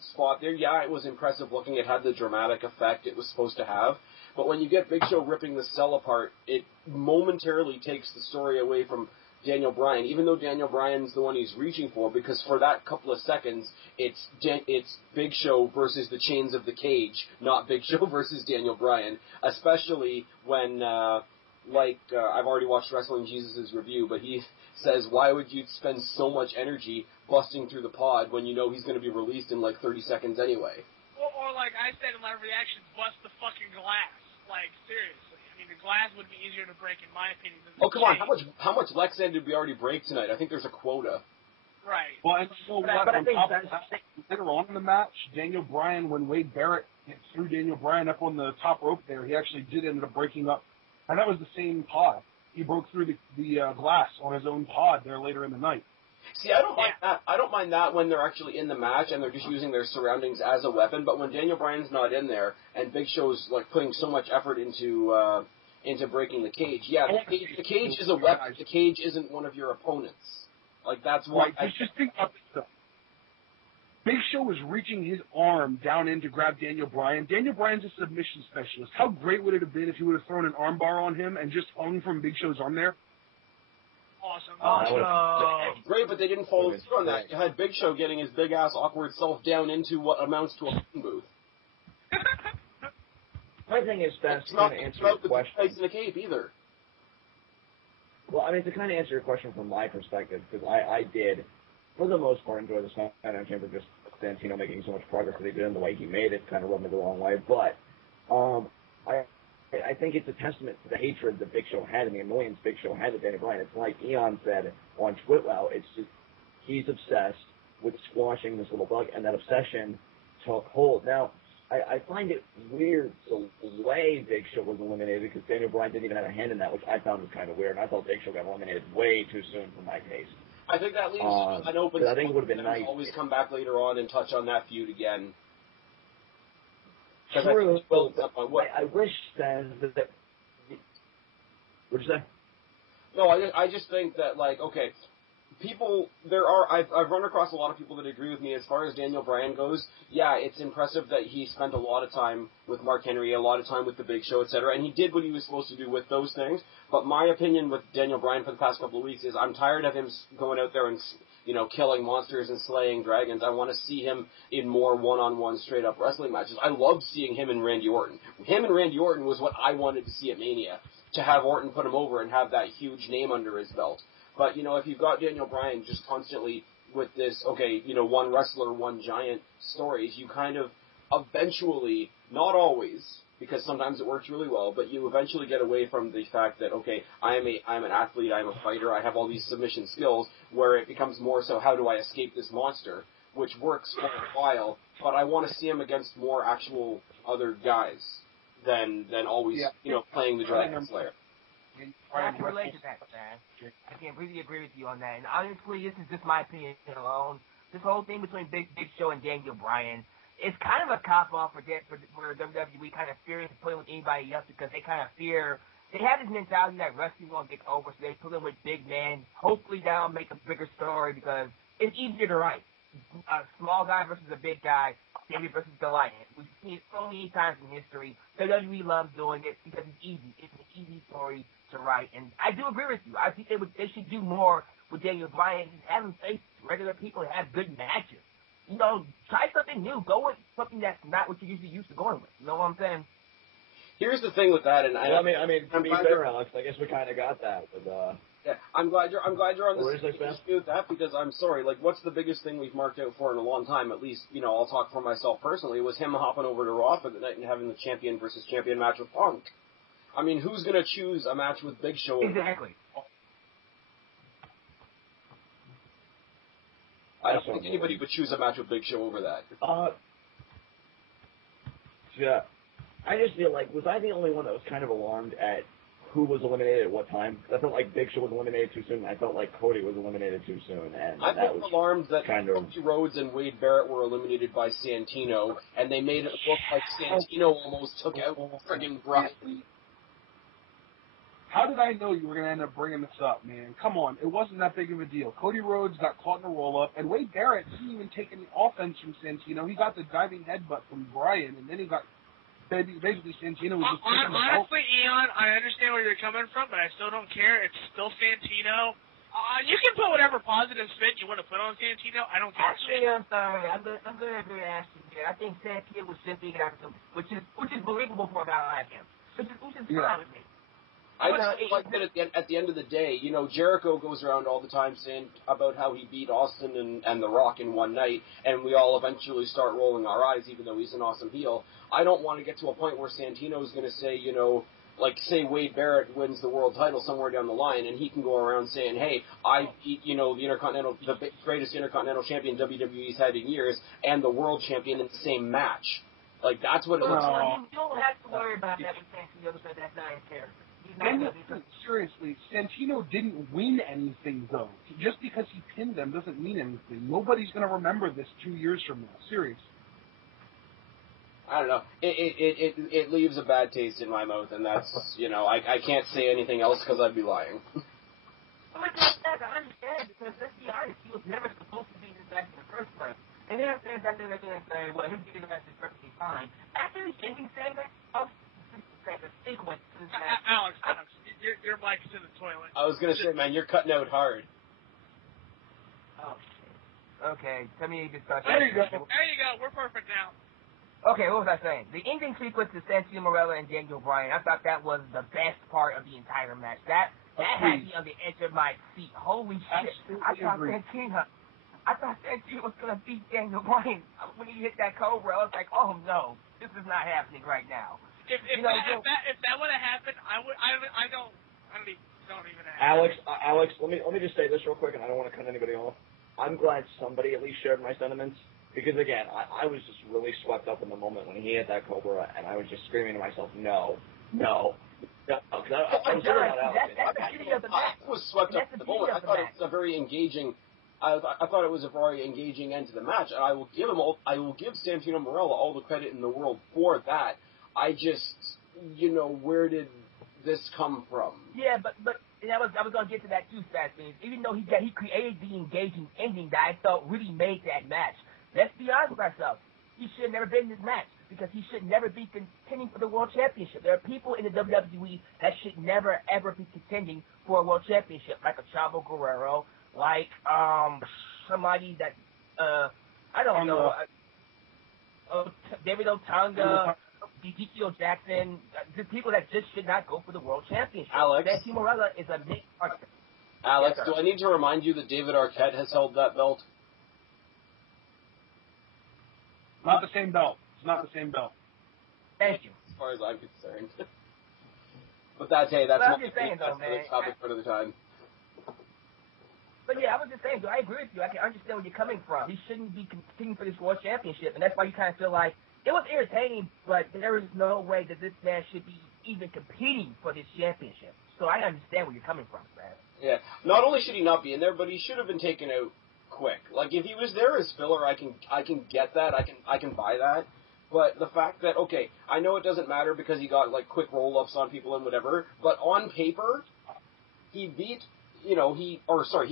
spot there, yeah, it was impressive looking. It had the dramatic effect it was supposed to have. But when you get Big Show ripping the cell apart, it momentarily takes the story away from Daniel Bryan, even though Daniel Bryan's the one he's reaching for, because for that couple of seconds, it's Big Show versus the chains of the cage, not Big Show versus Daniel Bryan, especially when, I've already watched Wrestling Jesus' review, but he says, why would you spend so much energy busting through the pod when you know he's going to be released in like 30 seconds anyway? Or like I said in my reactions, bust the fucking glass. Like, seriously. I mean, the glass would be easier to break, in my opinion, than the come on. How much Lexan did we already break tonight? I think there's a quota. Right. Well, and so but I think later on in the match, Daniel Bryan, when Wade Barrett threw Daniel Bryan up on the top rope there, he actually did end up breaking up. And that was the same pod. He broke through the glass on his own pod there later in the night. See, I don't mind that. I don't mind that when they're actually in the match and they're just using their surroundings as a weapon. But when Daniel Bryan's not in there and Big Show's like putting so much effort into breaking the cage, the cage is a weapon. The cage isn't one of your opponents. Like that's why. Right. Just think about this. Big Show was reaching his arm down in to grab Daniel Bryan. Daniel Bryan's a submission specialist. How great would it have been if he would have thrown an armbar on him and just hung from Big Show's arm there? Awesome. Great, but they didn't follow through on that. You had Big Show getting his big-ass awkward self down into what amounts to a phone booth. My thing is, Spaz, to kind of answer your question. It's in a cape either. Well, I mean, to kind of answer your question from my perspective, because I did, for the most part, enjoy the SmackDown Chamber, just Santino making so much progress that he did and the way he made it kind of rubbed me the wrong way. But I think it's a testament to the hatred that Big Show had and the annoyance Big Show had with Daniel Bryan. It's like Eon said on TWitWoW, it's just he's obsessed with squashing this little bug, and that obsession took hold. Now, I find it weird the way Big Show was eliminated because Daniel Bryan didn't even have a hand in that, which I found was kind of weird. And I thought Big Show got eliminated way too soon for my taste. I think that leaves an open spot. I think it would have been nice. Always come back later on and touch on that feud again. True. I wish then that. What'd you say? No, I just think that, like, okay, I've run across a lot of people that agree with me as far as Daniel Bryan goes. Yeah, it's impressive that he spent a lot of time with Mark Henry, a lot of time with the Big Show, etc., and he did what he was supposed to do with those things. But my opinion with Daniel Bryan for the past couple of weeks is I'm tired of him going out there and, killing monsters and slaying dragons. I want to see him in more one-on-one straight-up wrestling matches. I loved seeing him and Randy Orton. Him and Randy Orton was what I wanted to see at Mania, to have Orton put him over and have that huge name under his belt. But, if you've got Daniel Bryan just constantly with this, one wrestler, one giant stories, you kind of eventually, not always, because sometimes it works really well, but you eventually get away from the fact that, okay, I'm an athlete, I'm a fighter, I have all these submission skills, where it becomes more so, how do I escape this monster, which works for a while, but I want to see him against more actual other guys than always, playing the Dragon Slayer. I can relate to that, man. I can really agree with you on that. And honestly, this is just my opinion alone. This whole thing between Big Show and Daniel Bryan is kind of a cop-off for WWE kind of fearing to put him with anybody else because they kind of fear. They have this mentality that wrestling won't get over, so they put him with big men. Hopefully that'll make a bigger story because it's easier to write. A small guy versus a big guy, David versus Goliath. We've seen it so many times in history. WWE loves doing it because it's easy. It's an easy story to write, and I do agree with you. I think they should do more with Daniel Bryan and have him face regular people and have good matches. Try something new. Go with something that's not what you're usually used to going with. You know what I'm saying? Here's the thing with that, and I mean, to be fair, Alex, I guess we kind of got that. But, yeah, I'm glad you're on the same page with that because I'm sorry. Like, what's the biggest thing we've marked out for in a long time? At least, I'll talk for myself personally. Was him hopping over to Raw for the night and having the champion versus champion match with Punk. I mean, who's going to choose a match with Big Show? Exactly. I don't think anybody would choose a match with Big Show over that. Yeah. I just feel like, was I the only one that was kind of alarmed at who was eliminated at what time. I felt like Big Show was eliminated too soon. I felt like Cody was eliminated too soon. And I've been alarmed that kind of Rhodes and Wade Barrett were eliminated by Santino, and they made it look like Santino almost took out friggin' Bryan. How did I know you were going to end up bringing this up, man? Come on, it wasn't that big of a deal. Cody Rhodes got caught in a roll-up, and Wade Barrett didn't even take any offense from Santino. He got the diving headbutt from Bryan, and then he got basically Santino was just taking the belt. Honestly, Eon, I understand where you're coming from, but I still don't care. It's still Santino. You can put whatever positive spin you want to put on Santino. I don't give a shit. Actually, I'm sorry. I'm going to agree with Ashton here. I think Santino was just being out of which is believable for a guy like him. Which is fine with me. I just like that at the end of the day, you know, Jericho goes around all the time saying about how he beat Austin and The Rock in one night, and we all eventually start rolling our eyes, even though he's an awesome heel. I don't want to get to a point where Santino's going to say, you know, like, say Wade Barrett wins the world title somewhere down the line, and he can go around saying, hey, I beat, you know, the greatest Intercontinental champion WWE's had in years, and the world champion in the same match. Like, that's what it looks like. You don't have to worry about that with Santino because that's not his character. And seriously, Santino didn't win anything, though. Just because he pinned them doesn't mean anything. Nobody's going to remember this 2 years from now. Seriously. I don't know. It leaves a bad taste in my mouth, and that's, you know, I can't say anything else because I'd be lying. I understand, because let's be honest, he was never supposed to be this match in the first place. And then after that, they're going to say, well, him getting the match is perfectly fine. After the ending segment, Alex, your mic's in the toilet. I was going to say, man, you're cutting out hard. Oh, shit. Okay, tell me you just got There you go. There you go. We're perfect now. Okay, what was I saying? The ending sequence to Santino Marella and Daniel Bryan, I thought that was the best part of the entire match. That had me on the edge of my seat. Holy shit. I thought Santino was going to beat Daniel Bryan. When he hit that Cobra, I was like, oh no, this is not happening right now. If that would have happened, I don't even ask. Alex, let me just say this real quick, and I don't want to cut anybody off. I'm glad somebody at least shared my sentiments, because again, I was just really swept up in the moment when he hit that Cobra, and I was just screaming to myself, no. I was swept up in the moment. I thought it was a very engaging. I thought it was a very engaging end to the match, and I will give Santino Marella all the credit in the world for that. I just, you know, where did this come from? Yeah, but I was gonna get to that too, SpazPhoenix. Even though he created the engaging ending that I felt really made that match. Let's be honest with ourselves. He should have never been in this match because he should never be contending for the world championship. There are people in the WWE that should never ever be contending for a world championship, like a Chavo Guerrero, like somebody that I don't know, David Otunga. Ezekiel Jackson, the people that just should not go for the world championship. Alex. Santino Marella is a big part of it. Alex, yes, do I need to remind you that David Arquette has held that belt? Not the same belt. It's not the same belt. Thank you. As far as I'm concerned. But that's my topic for another time. But yeah, I was just saying, I agree with you. I can understand where you're coming from. He shouldn't be competing for this world championship, and that's why you kind of feel like it was entertaining, but there is no way that this man should be even competing for this championship. So I understand where you're coming from, man. Yeah. Not only should he not be in there, but he should have been taken out quick. Like, if he was there as filler, I can get that. I can buy that. But the fact that, okay, I know it doesn't matter because he got, like, quick roll-ups on people and whatever, but on paper, he beat, you know, he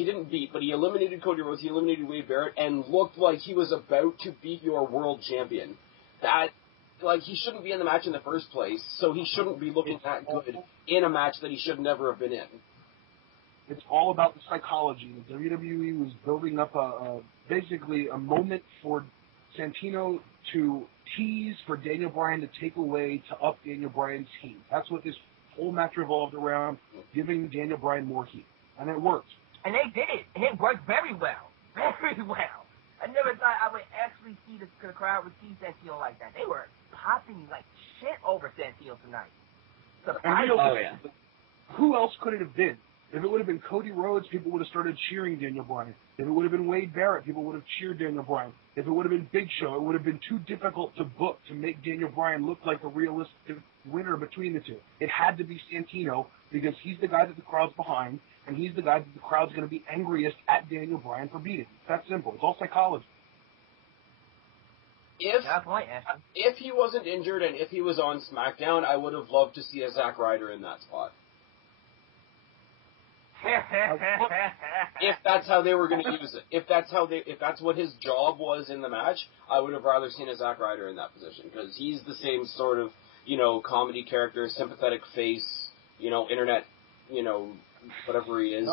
didn't beat, but he eliminated Cody Rhodes, he eliminated Wade Barrett, and looked like he was about to beat your world champion. That, like, he shouldn't be in the match in the first place, so he shouldn't be looking that good in a match that he should never have been in. It's all about the psychology. The WWE was building up basically a moment for Santino to tease, for Daniel Bryan to take away, to up Daniel Bryan's heat. That's what this whole match revolved around, giving Daniel Bryan more heat. And it worked. And they did it. And it worked very well. Very well. I never thought I would actually see the crowd receive Santino like that. They were popping like shit over Santino tonight. Who else could it have been? If it would have been Cody Rhodes, people would have started cheering Daniel Bryan. If it would have been Wade Barrett, people would have cheered Daniel Bryan. If it would have been Big Show, it would have been too difficult to book to make Daniel Bryan look like the realistic winner between the two. It had to be Santino because he's the guy that the crowd's behind, and he's the guy that the crowd's going to be angriest at Daniel Bryan for beating. It's that simple. It's all psychology. If he wasn't injured and if he was on SmackDown, I would have loved to see a Zack Ryder in that spot. If that's how they were going to use it, if that's what his job was in the match, I would have rather seen a Zack Ryder in that position because he's the same sort of, comedy character, sympathetic face, internet, whatever he is.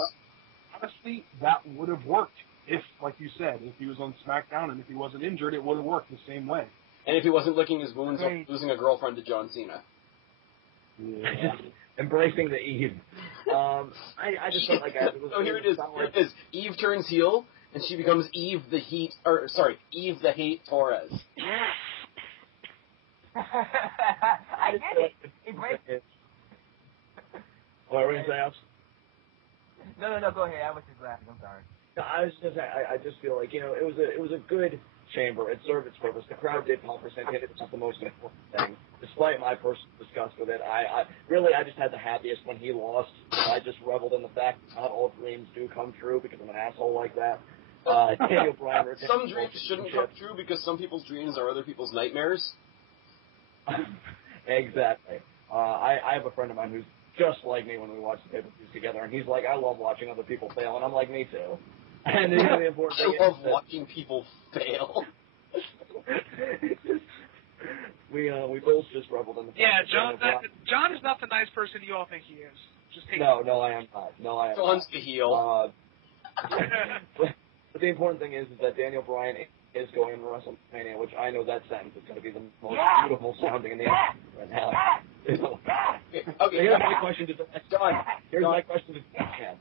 Honestly, that would have worked if, like you said, if he was on SmackDown and if he wasn't injured, it would have worked the same way. And if he wasn't licking his wounds of losing a girlfriend to John Cena. Yeah. Embracing the Eve. I just felt like here it is. Eve turns heel, and she becomes Eve the Hate Torres. I get it. Embrace it. What were you saying, Alex? No, go ahead. I was just laughing. I'm sorry. No, I was just saying, I just feel like, it was a good chamber. It served its purpose. The crowd did pop for Santino. It's not the most important thing. Despite my personal disgust with it, I just had the happiest when he lost. I just reveled in the fact that not all dreams do come true because I'm an asshole like that. Daniel Bryan. Some dreams shouldn't come true because some people's dreams are other people's nightmares. Exactly. I have a friend of mine who's just like me when we watch the pay-per-views together, and he's like, I love watching other people fail, and I'm like, me too. And the really important thing I love watching people fail. We both just reveled in the fact. Yeah, John is not the nice person you all think he is. Just take No, I am not. John's the heel. But the important thing is that Daniel Bryan is going to WrestleMania, which I know that sentence is going to be the most beautiful sounding in the right now. Okay, here's my question to Don.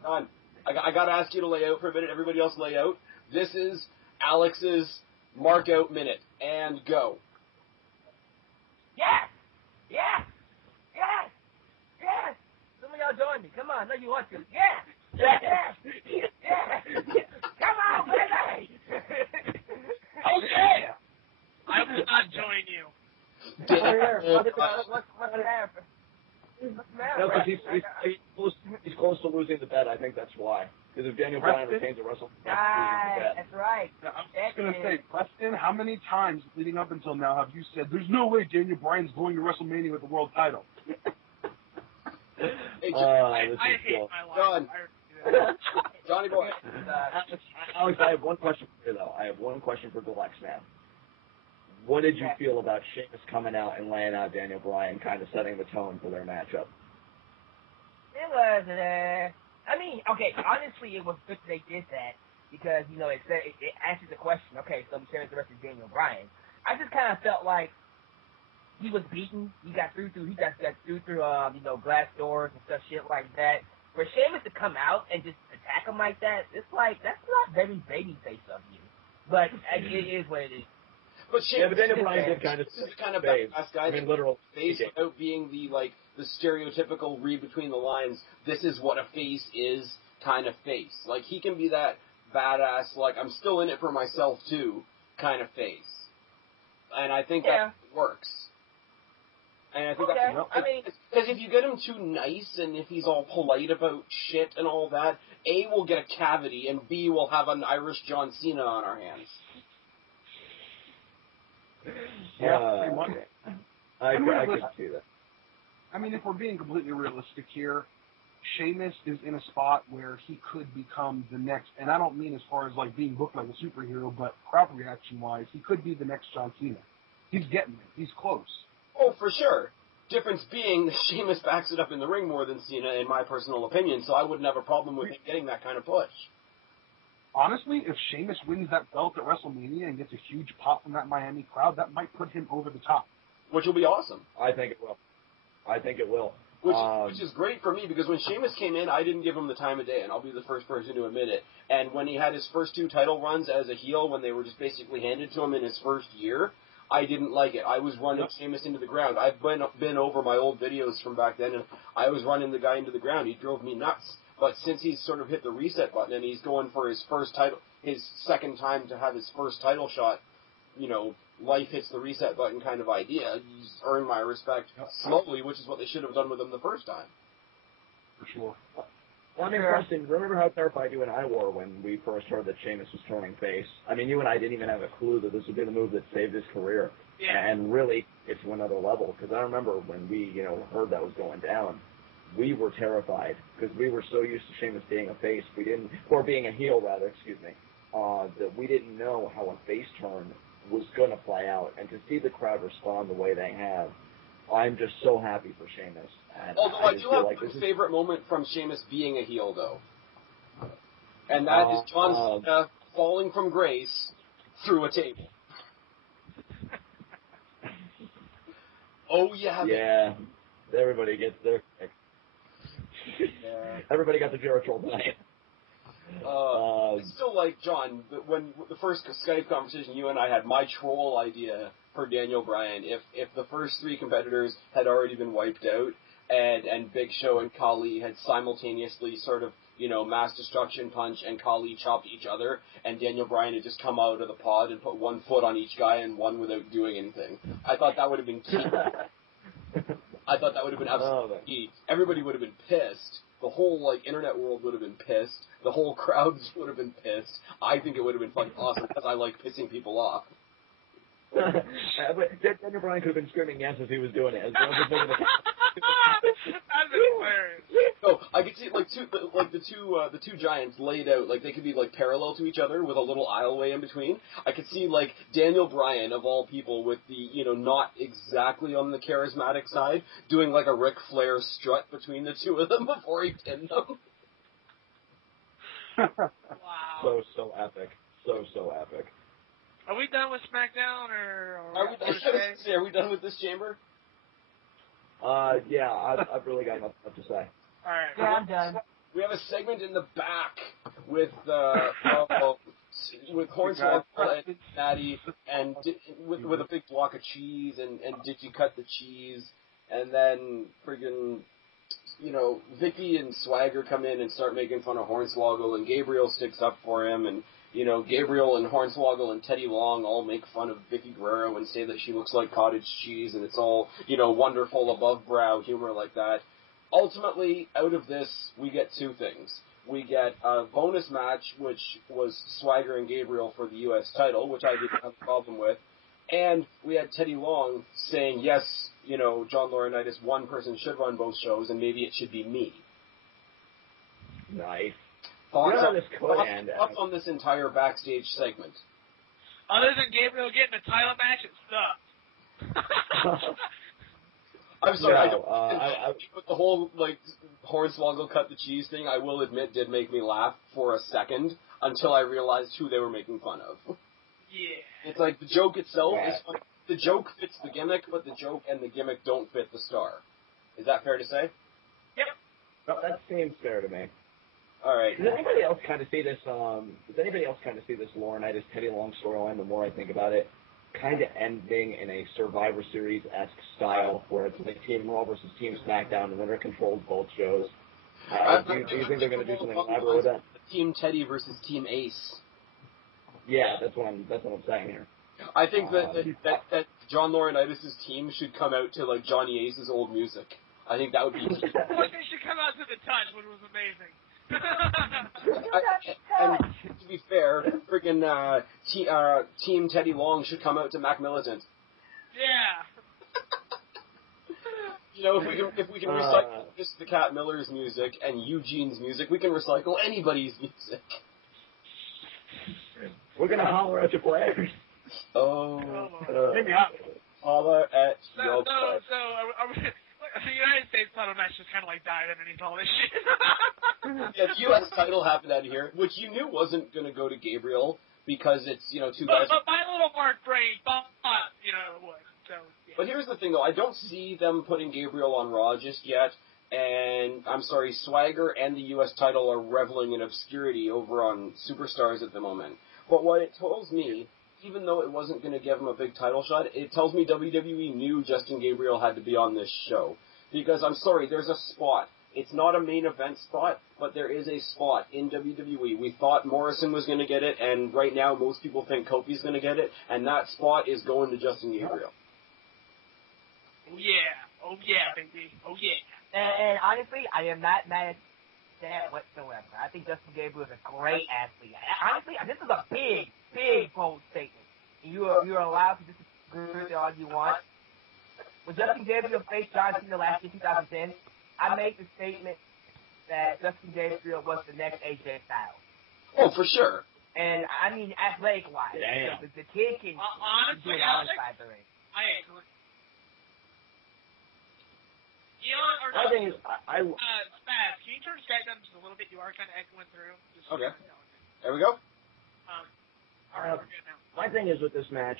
Don, I got to ask you to lay out for a minute. Everybody else lay out. This is Alex's mark out minute. And go. Yes! Some of y'all join me. Come on, let you watch this. Yes! Come on, baby! Oh, yeah! I will not join you. What's the matter? No, because he's close to losing the bet. I think that's why. Because if Daniel Bryan retains a WrestleMania, that's right. I was going to say, Preston, how many times leading up until now have you said, there's no way Daniel Bryan's going to WrestleMania with the world title? I hate my life. Johnny boy. Alex, I have one question for you, though. I have one question for Dalyxman. What did you feel about Sheamus coming out and laying out Daniel Bryan, kind of setting the tone for their matchup? It was, honestly, it was good that they did that because, it answers the question, okay, so we carried the rest of Daniel Bryan. I just kind of felt like he was beaten. He got through glass doors and stuff, shit like that. For Sheamus to come out and just attack him like that, it's like, that's not very babyface of you. But it is what it is. But Daniel Bryan did kind of badass guy. literal face without being the stereotypical read between the lines. This is what a face is kind of face. Like he can be that badass. Like I'm still in it for myself too kind of face. And I think that works. And I think because if you get him too nice and if he's all polite about shit and all that, A, we'll get a cavity, and B, we'll have an Irish John Cena on our hands. I can see that. I mean, if we're being completely realistic here, Sheamus is in a spot where he could become the next, and I don't mean as far as like being booked like a superhero, but crowd reaction-wise, he could be the next John Cena. He's getting it. He's close. Oh, for sure. Difference being, Sheamus backs it up in the ring more than Cena, in my personal opinion, so I wouldn't have a problem with him getting that kind of push. Honestly, if Sheamus wins that belt at WrestleMania and gets a huge pop from that Miami crowd, that might put him over the top. Which will be awesome. I think it will. Which is great for me, because when Sheamus came in, I didn't give him the time of day, and I'll be the first person to admit it. And when he had his first two title runs as a heel, when they were just basically handed to him in his first year, I didn't like it. I was running Sheamus into the ground. I've been over my old videos from back then, and I was running the guy into the ground. He drove me nuts. But since he's sort of hit the reset button and he's going for his second time to have his first title shot, life hits the reset button kind of idea. He's earned my respect slowly, which is what they should have done with him the first time. For sure. Well, I mean, Preston, remember how terrified you and I were when we first heard that Sheamus was turning face? I mean, you and I didn't even have a clue that this would be the move that saved his career. Yeah. And really, it's to another level, because I remember when we, heard that was going down, we were terrified, because we were so used to Sheamus being a face, or being a heel, rather, that we didn't know how a face turn was going to play out. And to see the crowd respond the way they have, I'm just so happy for Sheamus. And although I do have like one favorite moment from Sheamus being a heel, though. And that is John Cena falling from grace through a table. Oh, yeah. Yeah. Everybody gets their pick. Yeah. Everybody got the Jericho tonight. It's still like, John, when the first Skype conversation you and I had, my troll idea for Daniel Bryan, if the first three competitors had already been wiped out, and Big Show and Khali had simultaneously sort of, mass destruction punch and Khali chopped each other, and Daniel Bryan had just come out of the pod and put one foot on each guy and one without doing anything. I thought that would have been key. I thought that would have been absolutely key. Everybody would have been pissed. The whole, internet world would have been pissed. The whole crowds would have been pissed. I think it would have been fucking awesome because I like pissing people off. But Daniel Bryan could have been screaming yes as he was doing it. As well as making That's hilarious. No, I could see the two giants laid out, they could be parallel to each other with a little aisleway in between. I could see Daniel Bryan of all people with the not exactly on the charismatic side doing a Ric Flair strut between the two of them before he pinned them. Wow. So epic. So epic. Are we done with SmackDown, or are we done with this chamber? Yeah, I've really got enough to say. All right. Yeah, I'm done. We have a segment in the back with Hornswoggle and Natty, and with a big block of cheese, and did you cut the cheese? And then friggin', Vicky and Swagger come in and start making fun of Hornswoggle, and Gabriel sticks up for him, and Gabriel and Hornswoggle and Teddy Long all make fun of Vicky Guerrero and say that she looks like cottage cheese, and it's all, wonderful above-brow humor like that. Ultimately, out of this, we get two things. We get a bonus match, which was Swagger and Gabriel for the U.S. title, which I didn't have a problem with, and we had Teddy Long saying, yes, John Laurinaitis, one person should run both shows, and maybe it should be me. Nice. Thoughts on this entire backstage segment? Other than Gabriel getting a title match, it sucked. I'm sorry, I but the whole, Hornswoggle cut the cheese thing, I will admit, did make me laugh for a second until I realized who they were making fun of. Yeah. It's the joke itself is funny. The joke fits the gimmick, but the joke and the gimmick don't fit the star. Is that fair to say? Yep. No, that seems fair to me. All right. Does anybody else kind of see this? Laurinaitis Teddy Long storyline? The more I think about it, kind of ending in a Survivor Series-esque style, where it's Team Raw versus Team SmackDown, and then it controls both shows. Do you think they're going to do something elaborate with that? Team Teddy versus Team Ace. Yeah, that's what I'm saying here. I think that John Laurinaitis' team should come out to Johnny Ace's old music. I think that would be. They should come out to the touch, which was amazing. And to be fair, freaking Team Teddy Long should come out to Mac Militant. Yeah. If we can recycle just the Cat Miller's music and Eugene's music, we can recycle anybody's music. We're gonna holler at your players. Oh. Maybe not. Holler at your So the United States title match just kind of died underneath all this shit. Yeah, the U.S. title happened out of here, which you knew wasn't going to go to Gabriel because it's, two guys. But my little Mark brain thought, it would. So, yeah. But here's the thing, though. I don't see them putting Gabriel on Raw just yet. And, I'm sorry, Swagger and the U.S. title are reveling in obscurity over on Superstars at the moment. But what it tells me, even though it wasn't going to give him a big title shot, it tells me WWE knew Justin Gabriel had to be on this show. Because, I'm sorry, there's a spot It's not a main event spot, but there is a spot in WWE. We thought Morrison was going to get it, and right now most people think Kofi's going to get it, and that spot is going to Justin Gabriel. Oh yeah, baby. Oh yeah. And honestly, I am not mad at that whatsoever. I think Justin Gabriel is a great athlete. Honestly, this is a big, bold statement. You're allowed to disagree with it all you want. When Justin Gabriel faced John Cena last year, 2010, I made the statement that Justin Gabriel was the next AJ Styles. Oh, for sure. And I mean, athletic-wise, the kid can do it all inside the ring. I agree. Eon, or My thing is, Spaz, can you turn Skype down just a little bit? You are kind of echoing through. Okay. There we go. All right, we're good now. my thing is with this match,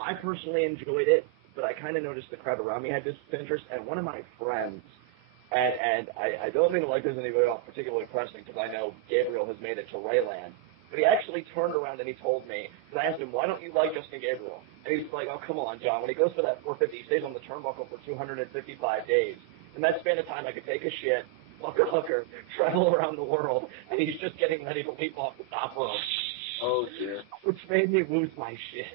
I personally enjoyed it, but I kind of noticed the crowd around me had disinterest, and one of my friends, and I don't mean to like this anybody off particularly pressing, because I know Gabriel has made it to Rayland, but he actually turned around and he told me, because I asked him, why don't you like Justin Gabriel? And he's like, oh, come on, John, when he goes for that 450, he stays on the turnbuckle for 255 days. In that span of time, I could take a shit, fuck a hooker, travel around the world, and he's just getting ready to leap off the top rope. Oh, dear. Which made me lose my shit.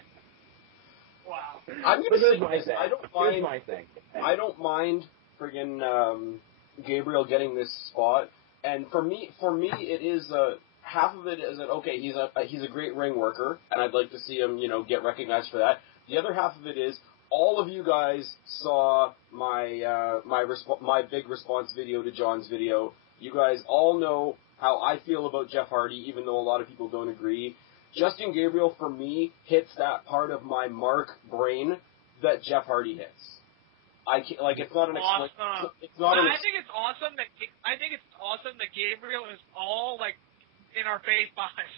Wow. I'm going to say this. Here's my thing. I don't mind friggin' Gabriel getting this spot, and for me, it is half of it is that okay, he's a great ring worker, and I'd like to see him, get recognized for that. The other half of it is all of you guys saw my my big response video to John's video. You guys all know how I feel about Jeff Hardy, even though a lot of people don't agree. Justin Gabriel, for me, hits that part of my Mark brain that Jeff Hardy hits. It's not an awesome. It's not. I think it's awesome that Gabriel is all in our face behind.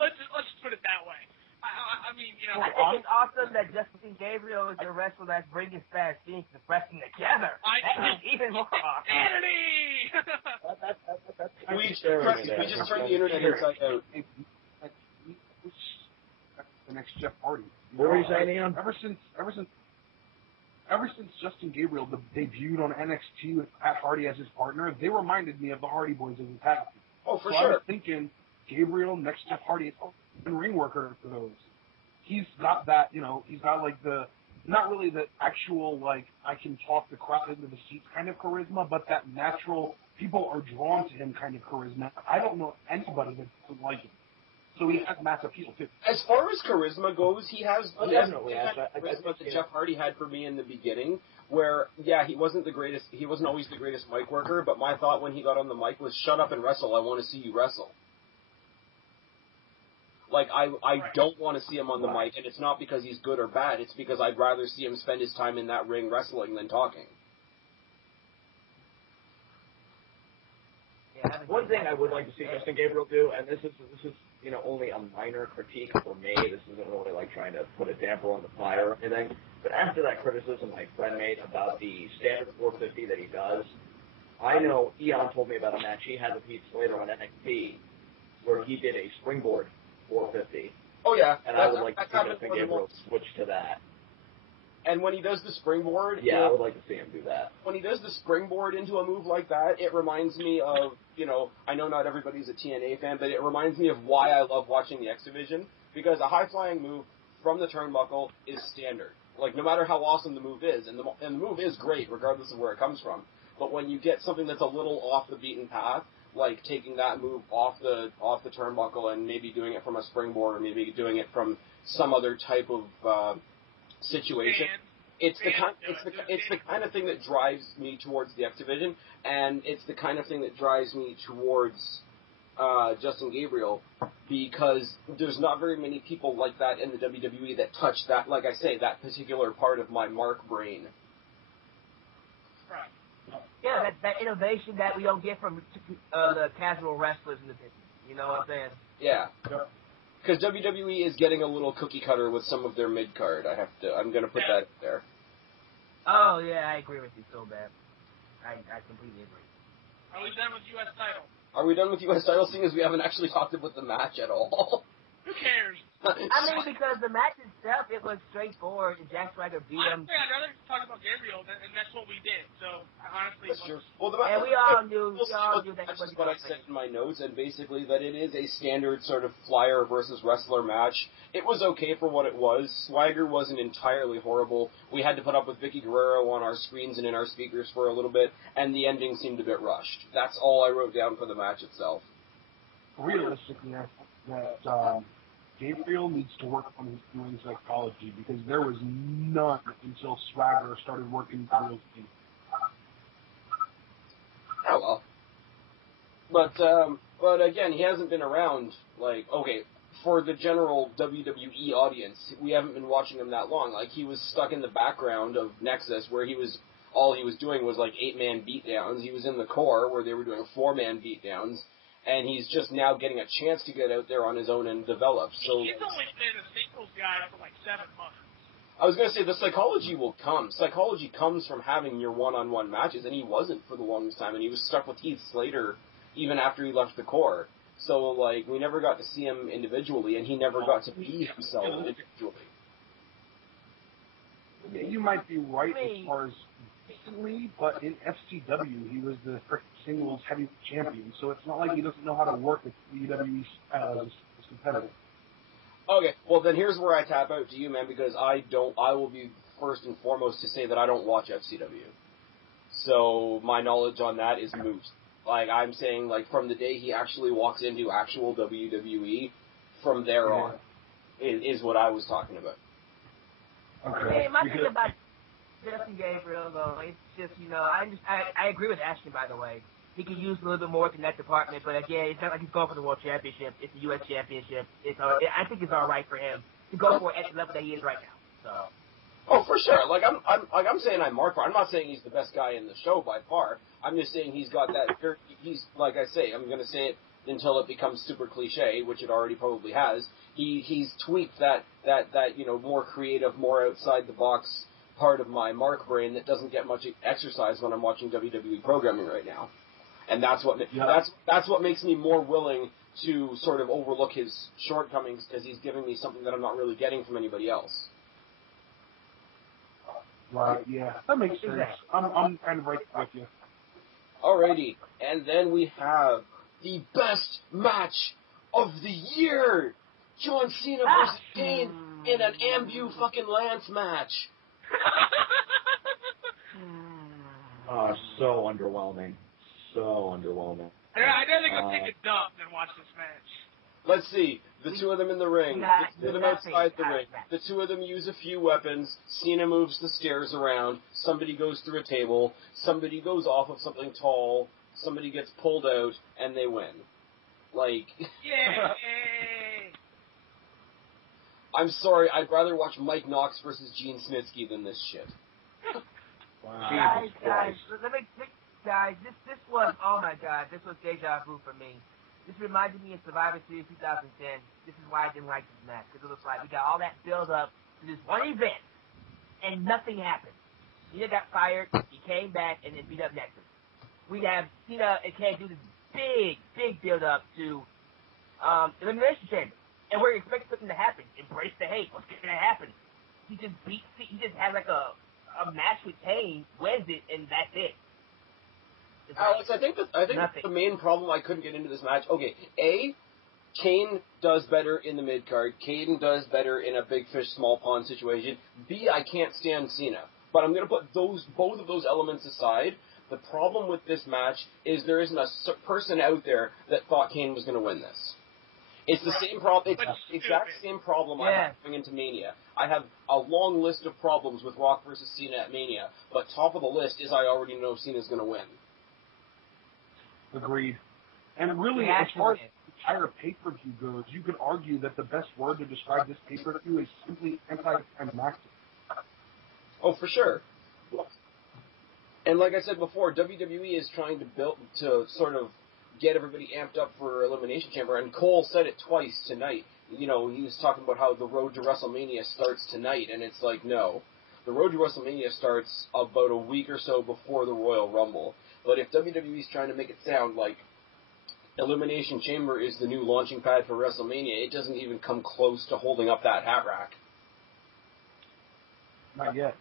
Let's just put it that way. I mean, I think it's awesome that Justin Gabriel is the wrestler that's bringing SpazPhoenix and pressing together. That is even more awesome. Insanity! We just turned the internet inside out. The next Jeff Hardy. What were you saying, Eon? Ever since Justin Gabriel debuted on NXT with Pat Hardy as his partner, they reminded me of the Hardy Boys as a tag team. Oh, for so sure. I was thinking Gabriel next Jeff Hardy is a ring worker for those. He's got that, he's got not really the actual, I can talk the crowd into the seats kind of charisma, but that natural, people are drawn to him kind of charisma. I don't know anybody that doesn't like him. So he has mass appeal, too. As far as charisma goes, he has definitely charisma that Jeff Hardy had for me in the beginning, where, he wasn't always the greatest mic worker, but my thought when he got on the mic was, shut up and wrestle, I want to see you wrestle. I don't want to see him on the mic, and it's not because he's good or bad, it's because I'd rather see him spend his time in that ring wrestling than talking. One thing I would like to see Justin Gabriel do, and this is only a minor critique for me. This isn't really trying to put a damper on the fire or anything. But after that criticism my friend made about the standard 450 that he does, I know Eon told me about a match he had with Heath Slater on NXT where he did a springboard 450. Oh yeah, and I would like to see Justin Gabriel switch to that. And when he does the springboard... I would like to see him do that. When he does the springboard into a move like that, it reminds me of, I know not everybody's a TNA fan, but it reminds me of why I love watching the X Division, because a high-flying move from the turnbuckle is standard. No matter how awesome the move is, and the move is great, regardless of where it comes from. But when you get something that's a little off the beaten path, like taking that move off the turnbuckle and maybe doing it from a springboard, or maybe doing it from some other type of... situation. It's the kind of thing that drives me towards the X Division, and it's the kind of thing that drives me towards Justin Gabriel, because there's not very many people like that in the WWE that touch that, like I say, that particular part of my Mark brain. Yeah, that innovation that we don't get from the casual wrestlers in the business. You know what I'm saying? Yeah. Because WWE is getting a little cookie cutter with some of their mid card. I'm gonna put that there. Oh yeah, I agree with you so bad. I completely agree. Are we done with U.S. title? Are we done with U.S. title, seeing as we haven't actually talked about the match at all? Who cares? I mean, because the match itself, it was straightforward. And Jack Swagger beat him. Honestly, I'd rather talk about Gabriel, and that's what we did. So, honestly, That's true. Well, and we all knew that it was what I said in my notes, and basically that it is a standard sort of flyer versus wrestler match. It was okay for what it was. Swagger wasn't entirely horrible. We had to put up with Vicky Guerrero on our screens and in our speakers for a little bit, and the ending seemed a bit rushed. That's all I wrote down for the match itself. Realistically, I think that Gabriel needs to work on his viewing psychology, because there was none until Swagger started working Gabriel's team. Oh well. But again, he hasn't been around, like, okay, for the general WWE audience, we haven't been watching him that long. Like, he was stuck in the background of Nexus, where all he was doing was, like, 8-man beatdowns. He was in the core, where they were doing 4-man beatdowns. And he's just now getting a chance to get out there on his own and develop. So he's only been a singles guy for like 7 months. I was going to say, the psychology will come. Psychology comes from having your one-on-one matches, and he wasn't for the longest time, and he was stuck with Heath Slater even after he left the core. So, like, we never got to see him individually, and he never got to be himself individually. You might be right as far as recently, but in FCW, he was the singles heavyweight champion, so it's not like he doesn't know how to work with WWE as competitive. Okay, well then here's where I tap out to you, man, because I will be first and foremost to say that I don't watch FCW. So my knowledge on that is moot. Like, I'm saying, like, from the day he actually walks into actual WWE, from there on, is what I was talking about. Okay. Hey, my thing about Justin Gabriel, though, it's just, I agree with Ashton, by the way. He could use a little bit more in that department, but again, it's not like he's going for the World Championship. It's the U.S. Championship. I think it's all right for him to go for it at the level that he is right now. So. Oh, for sure. Like I'm saying, I'm Mark. I'm not saying he's the best guy in the show by far. I'm just saying he's got that. He's, like I say, I'm going to say it until it becomes super cliche, which it already probably has. He's tweaked that more creative, more outside the box part of my Mark brain that doesn't get much exercise when I'm watching WWE programming right now. And that's what makes me more willing to sort of overlook his shortcomings, because he's giving me something that I'm not really getting from anybody else. Right, yeah. That makes sense. I'm kind of right with you. Alrighty, and then we have the best match of the year! John Cena versus Kane in an Ambu fucking Lance match. So underwhelming. So underwhelming. I'd rather go take a dump than watch this match. Let's see. The two of them in the ring. The two of them outside the ring. The two of them use a few weapons. Cena moves the stairs around. Somebody goes through a table. Somebody goes off of something tall. Somebody gets pulled out, and they win. Like... Yay! I'm sorry, I'd rather watch Mike Knox versus Gene Snitsky than this shit. Wow. Guys, this was, oh my god, this was deja vu for me. This reminded me of Survivor Series 2010. This is why I didn't like this match, because it was like, we got all that build up to this one event, and nothing happened. Cena got fired, he came back, and then beat up Nexus. We have Cena and Kane do this big build up to Elimination Chamber. And we're expecting something to happen. Embrace the hate. What's going to happen? He just had like a match with Kane, wins it, and that's it. Alex, I think the main problem I couldn't get into this match. Okay, A, Kane does better in the mid card. Kane does better in a big fish, small pond situation. B, I can't stand Cena. But I'm going to put both of those elements aside. The problem with this match is there isn't a person out there that thought Kane was going to win this. It's the same problem. It's the exact same problem I have going into Mania. I have a long list of problems with Rock versus Cena at Mania, but top of the list is I already know Cena's going to win. Agreed. And really, as far as the entire pay-per-view goes, you could argue that the best word to describe this pay-per-view is simply anticlimactic. Oh, for sure. And like I said before, WWE is trying to sort of get everybody amped up for Elimination Chamber, and Cole said it twice tonight. He was talking about how the road to WrestleMania starts tonight, and it's like, no. The road to WrestleMania starts about a week or so before the Royal Rumble. But if WWE is trying to make it sound like Elimination Chamber is the new launching pad for WrestleMania, it doesn't even come close to holding up that hat rack. Not yet.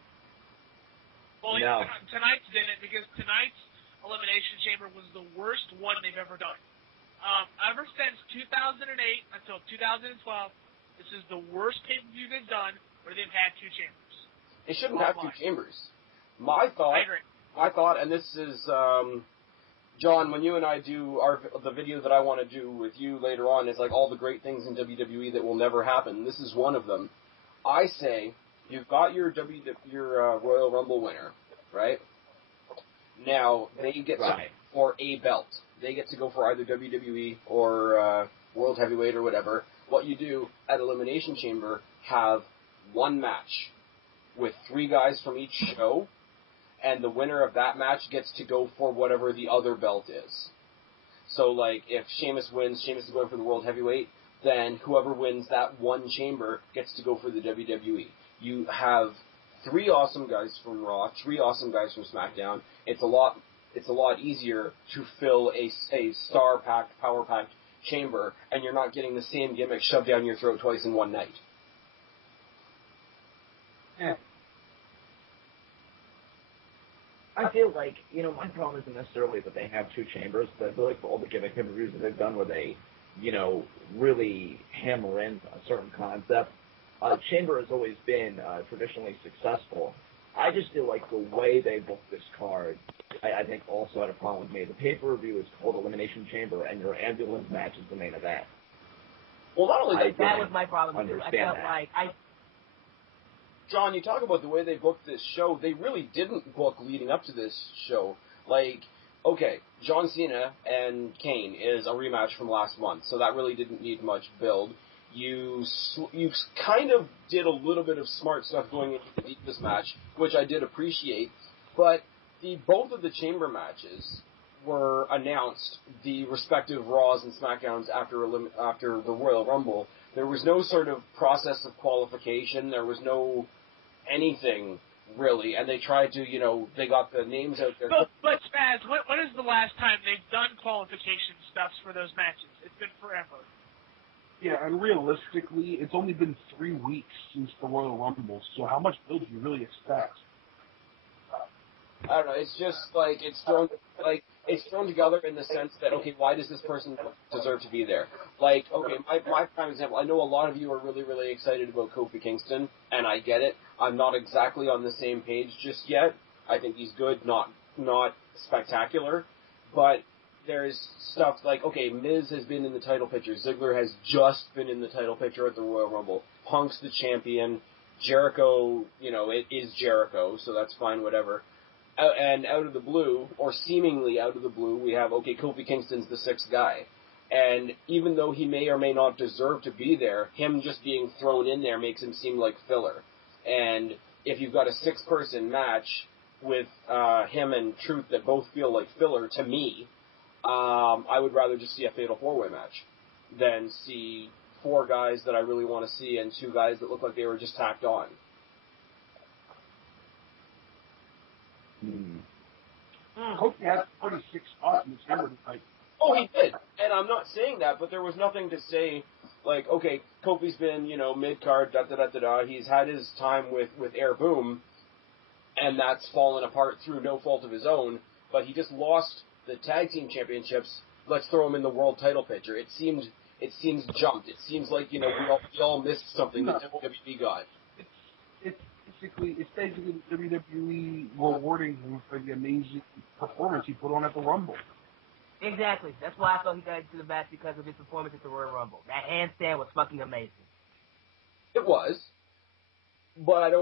Well, No. Tonight's didn't, because tonight's Elimination Chamber was the worst one they've ever done. Ever since 2008 until 2012, this is the worst pay-per-view they've done where they've had two chambers. They shouldn't have two chambers. My thought, I agree. And this is, John, when you and I do the video that I want to do with you later on, is like all the great things in WWE that will never happen. This is one of them. I say, you've got your Royal Rumble winner, right? Now, they get to for a belt. They get to go for either WWE or World Heavyweight or whatever. What you do at Elimination Chamber, have one match with 3 guys from each show, and the winner of that match gets to go for whatever the other belt is. So, like, if Sheamus wins, Sheamus is going for the World Heavyweight, then whoever wins that one chamber gets to go for the WWE. You have 3 awesome guys from Raw, 3 awesome guys from SmackDown. It's a lot easier to fill a star-packed, power-packed chamber, and you're not getting the same gimmick shoved down your throat twice in one night. Yeah. I feel like, my problem isn't necessarily that they have 2 chambers, but I feel like for all the gimmick interviews that they've done where they, really hammer in a certain concept, chamber has always been traditionally successful. I just feel like the way they booked this card, I think also had a problem with me. The pay-per-view is called Elimination Chamber, and your ambulance match is the main event. Well, not only that was my problem too. I felt like John, you talk about the way they booked this show. They really didn't book leading up to this show. Like, okay, John Cena and Kane is a rematch from last month, so that really didn't need much build. You kind of did a little bit of smart stuff going into the Divas match, which I did appreciate, but both of the chamber matches were announced, the respective Raws and SmackDowns after the Royal Rumble. There was no sort of process of qualification. There was no anything, really, and they tried to, they got the names out there. But Spaz, when is the last time they've done qualification stuff for those matches? It's been forever. Yeah, and realistically, it's only been 3 weeks since the Royal Rumble, so how much build do you really expect? I don't know, it's just like, it's thrown together in the sense that, okay, why does this person deserve to be there? Like, okay, my prime example, I know a lot of you are really, really excited about Kofi Kingston, and I get it. I'm not exactly on the same page just yet. I think he's good, not spectacular, but there's stuff like, okay, Miz has been in the title picture. Ziggler has just been in the title picture at the Royal Rumble. Punk's the champion. Jericho, it is Jericho, so that's fine, whatever. And out of the blue, or seemingly out of the blue, we have, okay, Kofi Kingston's the 6th guy. And even though he may or may not deserve to be there, him just being thrown in there makes him seem like filler. And if you've got a 6-person match with him and Truth that both feel like filler, to me, I would rather just see a Fatal 4-Way match than see 4 guys that I really want to see and 2 guys that look like they were just tacked on. Kofi has 46 spots in the chamber tonight. Oh, he did. And I'm not saying that, but there was nothing to say, like, okay, Kofi's been, mid-card, da-da-da-da-da. He's had his time with Air Boom, and that's fallen apart through no fault of his own, but he just lost the tag team championships. Let's throw him in the world title picture. It seems jumped. It seems like, we all missed something that WWE got. It's basically WWE rewarding him for the amazing performance he put on at the Rumble. Exactly. That's why I thought he got into the match, because of his performance at the Royal Rumble. That handstand was fucking amazing. It was. But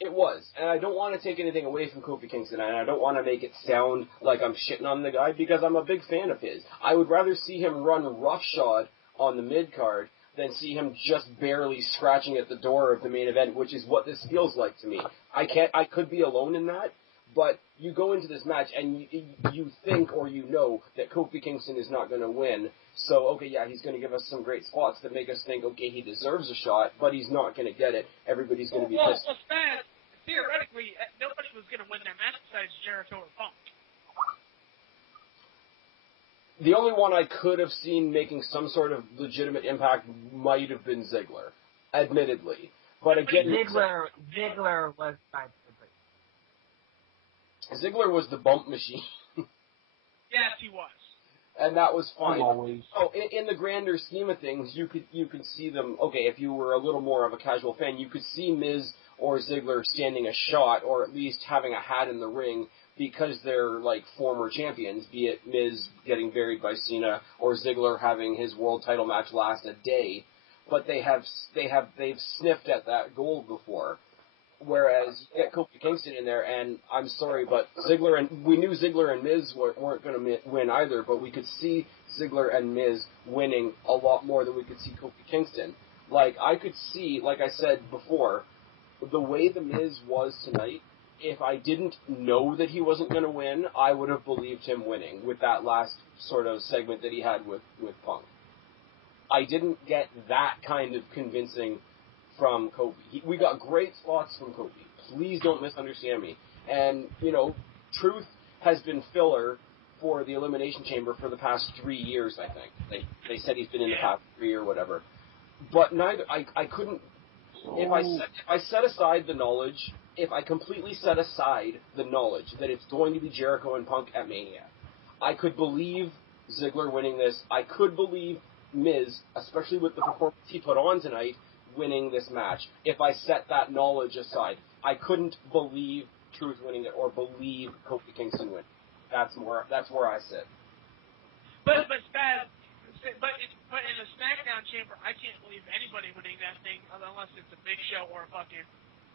It was. And I don't want to take anything away from Kofi Kingston, and I don't want to make it sound like I'm shitting on the guy, because I'm a big fan of his. I would rather see him run roughshod on the mid-card than see him just barely scratching at the door of the main event, which is what this feels like to me. I could be alone in that, but you go into this match and you think or that Kofi Kingston is not going to win. So, okay, yeah, he's going to give us some great spots that make us think, okay, he deserves a shot, but he's not going to get it. Everybody's going to be pissed. Well, Spaz, theoretically, nobody was going to win that match besides Jericho or Punk. The only one I could have seen making some sort of legitimate impact might have been Ziggler, admittedly. But again, Ziggler was my favorite. Ziggler was the bump machine. Yes, he was. And that was fine. Always. Oh, in the grander scheme of things, you could see them. Okay, if you were a little more of a casual fan, you could see Miz or Ziggler standing a shot, or at least having a hat in the ring, because they're like former champions. Be it Miz getting buried by Cena, or Ziggler having his world title match last a day. But they've sniffed at that gold before. Whereas you get Kofi Kingston in there, and I'm sorry, but we knew Ziggler and Miz weren't going to win either, but we could see Ziggler and Miz winning a lot more than we could see Kofi Kingston. Like, I could see, like I said before, the way the Miz was tonight, if I didn't know that he wasn't going to win, I would have believed him winning with that last sort of segment that he had with Punk. I didn't get that kind of convincing from Kofi. We got great spots from Kofi. Please don't misunderstand me. And, Truth has been filler for the Elimination Chamber for the past 3 years, I think. They said he's been in the past 3 or whatever. But I couldn't, if I set aside the knowledge, if I completely set aside the knowledge that it's going to be Jericho and Punk at Mania, I could believe Ziggler winning this. I could believe Miz, especially with the performance he put on tonight, winning this match. If I set that knowledge aside, I couldn't believe Truth winning it or believe Kofi Kingston winning. That's where I sit. But Spaz, but in the SmackDown chamber, I can't believe anybody winning that thing unless it's a Big Show or a fucking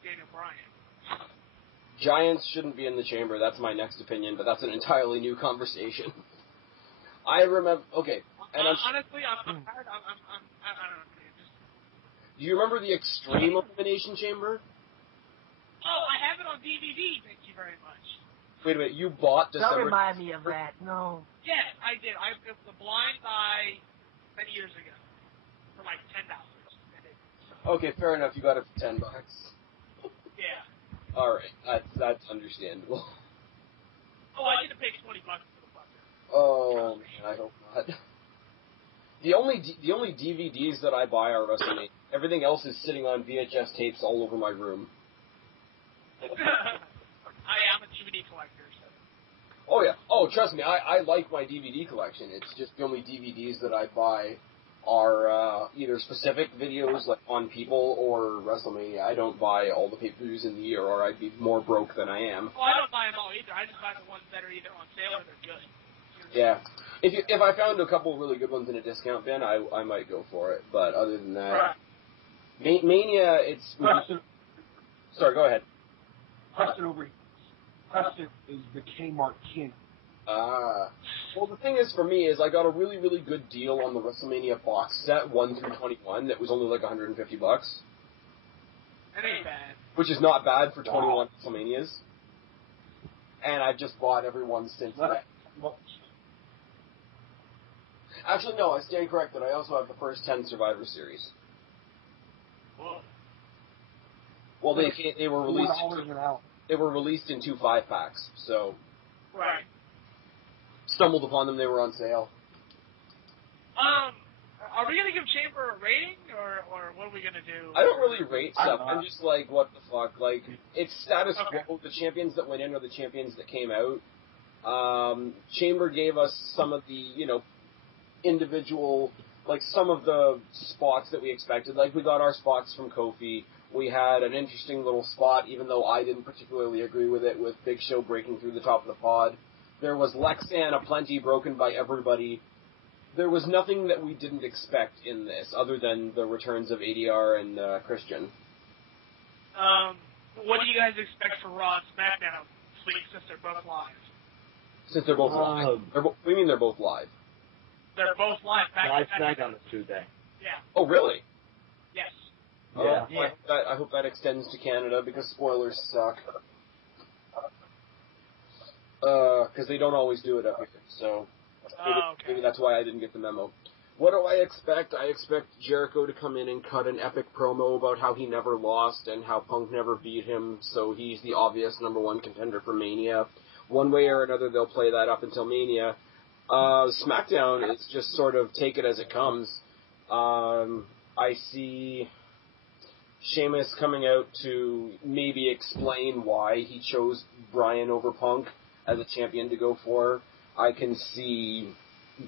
Daniel Bryan. Giants shouldn't be in the chamber. That's my next opinion, but that's an entirely new conversation. I remember. Okay, and honestly, I'm tired. I don't know. Do you remember the Extreme Elimination Chamber? Oh, I have it on DVD. Thank you very much. Wait a minute, you bought December? Don't remind me of that. No. Yes, I did. It was the Blind Eye many years ago for like $10. Okay, fair enough. You got it for $10. Yeah. All right, that's understandable. Oh, I didn't pay $20 for the fucker. Oh man, I hope not. The only DVDs that I buy are WrestleMania. Everything else is sitting on VHS tapes all over my room. I am a DVD collector. So. Oh yeah. Oh, trust me, I like my DVD collection. It's just the only DVDs that I buy are either specific videos like on People or WrestleMania. I don't buy all the pay-per-views in the year, or I'd be more broke than I am. Well, I don't buy them all either. I just buy the ones that are either on sale or they're good. Yeah. If I found a couple of really good ones in a discount bin, I might go for it. But other than that, Mania, it's... Sorry, go ahead. Preston is the Kmart king. Well, the thing is, for me, is I got a really, really good deal on the WrestleMania box set, 1 through 21, that was only like $150. That ain't bad. Which is not bad for 21 WrestleManias. And I've just bought every one since then. Actually, no, I stand corrected. I also have the first 10 Survivor Series. Whoa. Well, they were released. They were released in 2 5-packs, so. Right. Stumbled upon them. They were on sale. Are we gonna give Chamber a rating, or what are we gonna do? I don't really rate stuff. I'm just like, what the fuck? Like, it's status quo. The champions that went in are the champions that came out. Chamber gave us some of the, individual, like some of the spots that we expected. Like, we got our spots from Kofi. We had an interesting little spot, even though I didn't particularly agree with it, with Big Show breaking through the top of the pod. There was Lexan aplenty broken by everybody. There was nothing that we didn't expect in this, other than the returns of ADR and Christian. What do you guys expect for Raw and SmackDown this week, since they're both live? Since they're both live. What do you mean they're both live? They're both live back to back. SmackDown this Tuesday. Yeah. Oh, really? Yes. Yeah. I hope that extends to Canada, because spoilers suck. Because they don't always do it up here, so maybe that's why I didn't get the memo. What do I expect? I expect Jericho to come in and cut an epic promo about how he never lost and how Punk never beat him, so he's the obvious #1 contender for Mania. One way or another, they'll play that up until Mania. SmackDown is just sort of take it as it comes. I see Sheamus coming out to maybe explain why he chose Bryan over Punk as a champion to go for. I can see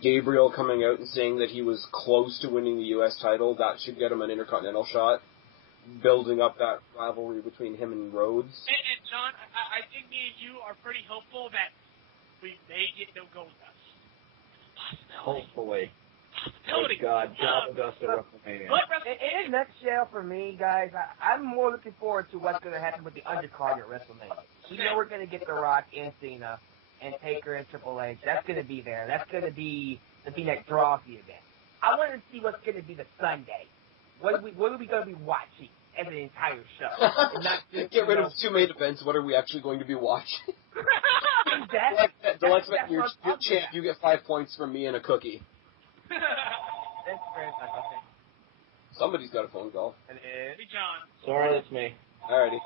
Gabriel coming out and saying that he was close to winning the U.S. title. That should get him an Intercontinental shot, building up that rivalry between him and Rhodes. And John, I think me and you are pretty hopeful that we may get no Gold Dust. Hopefully. Oh, God, John Dust at WrestleMania. In a nutshell, for me, guys, I'm more looking forward to what's going to happen with the undercard at WrestleMania. We know we're going to get The Rock and Cena and Taker and Triple H. That's going to be there. That's going to be the thing that draws the event. I want to see what's going to be the Sunday. What are we going to be watching as an entire show? And not just, get rid of 2 main events. What are we actually going to be watching? Dalyxman, you're champ. You get 5 points from me and a cookie. Thanks very much, I think. Somebody's got a phone call. Hey, John. Sorry, that's me. Alrighty.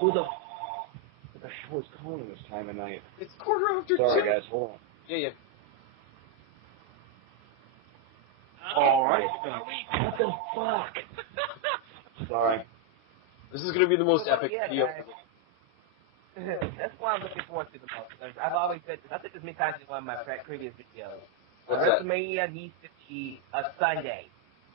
Who the hell is calling this time of night? It's 2:15. Sorry, guys. Hold on. Yeah. Alright. What the fuck? Sorry. This is going to be the most epic video. That's why I'm looking forward to the most. I've always said this. I said this many times in one of my previous videos. What's that? WrestleMania needs to be a Sunday.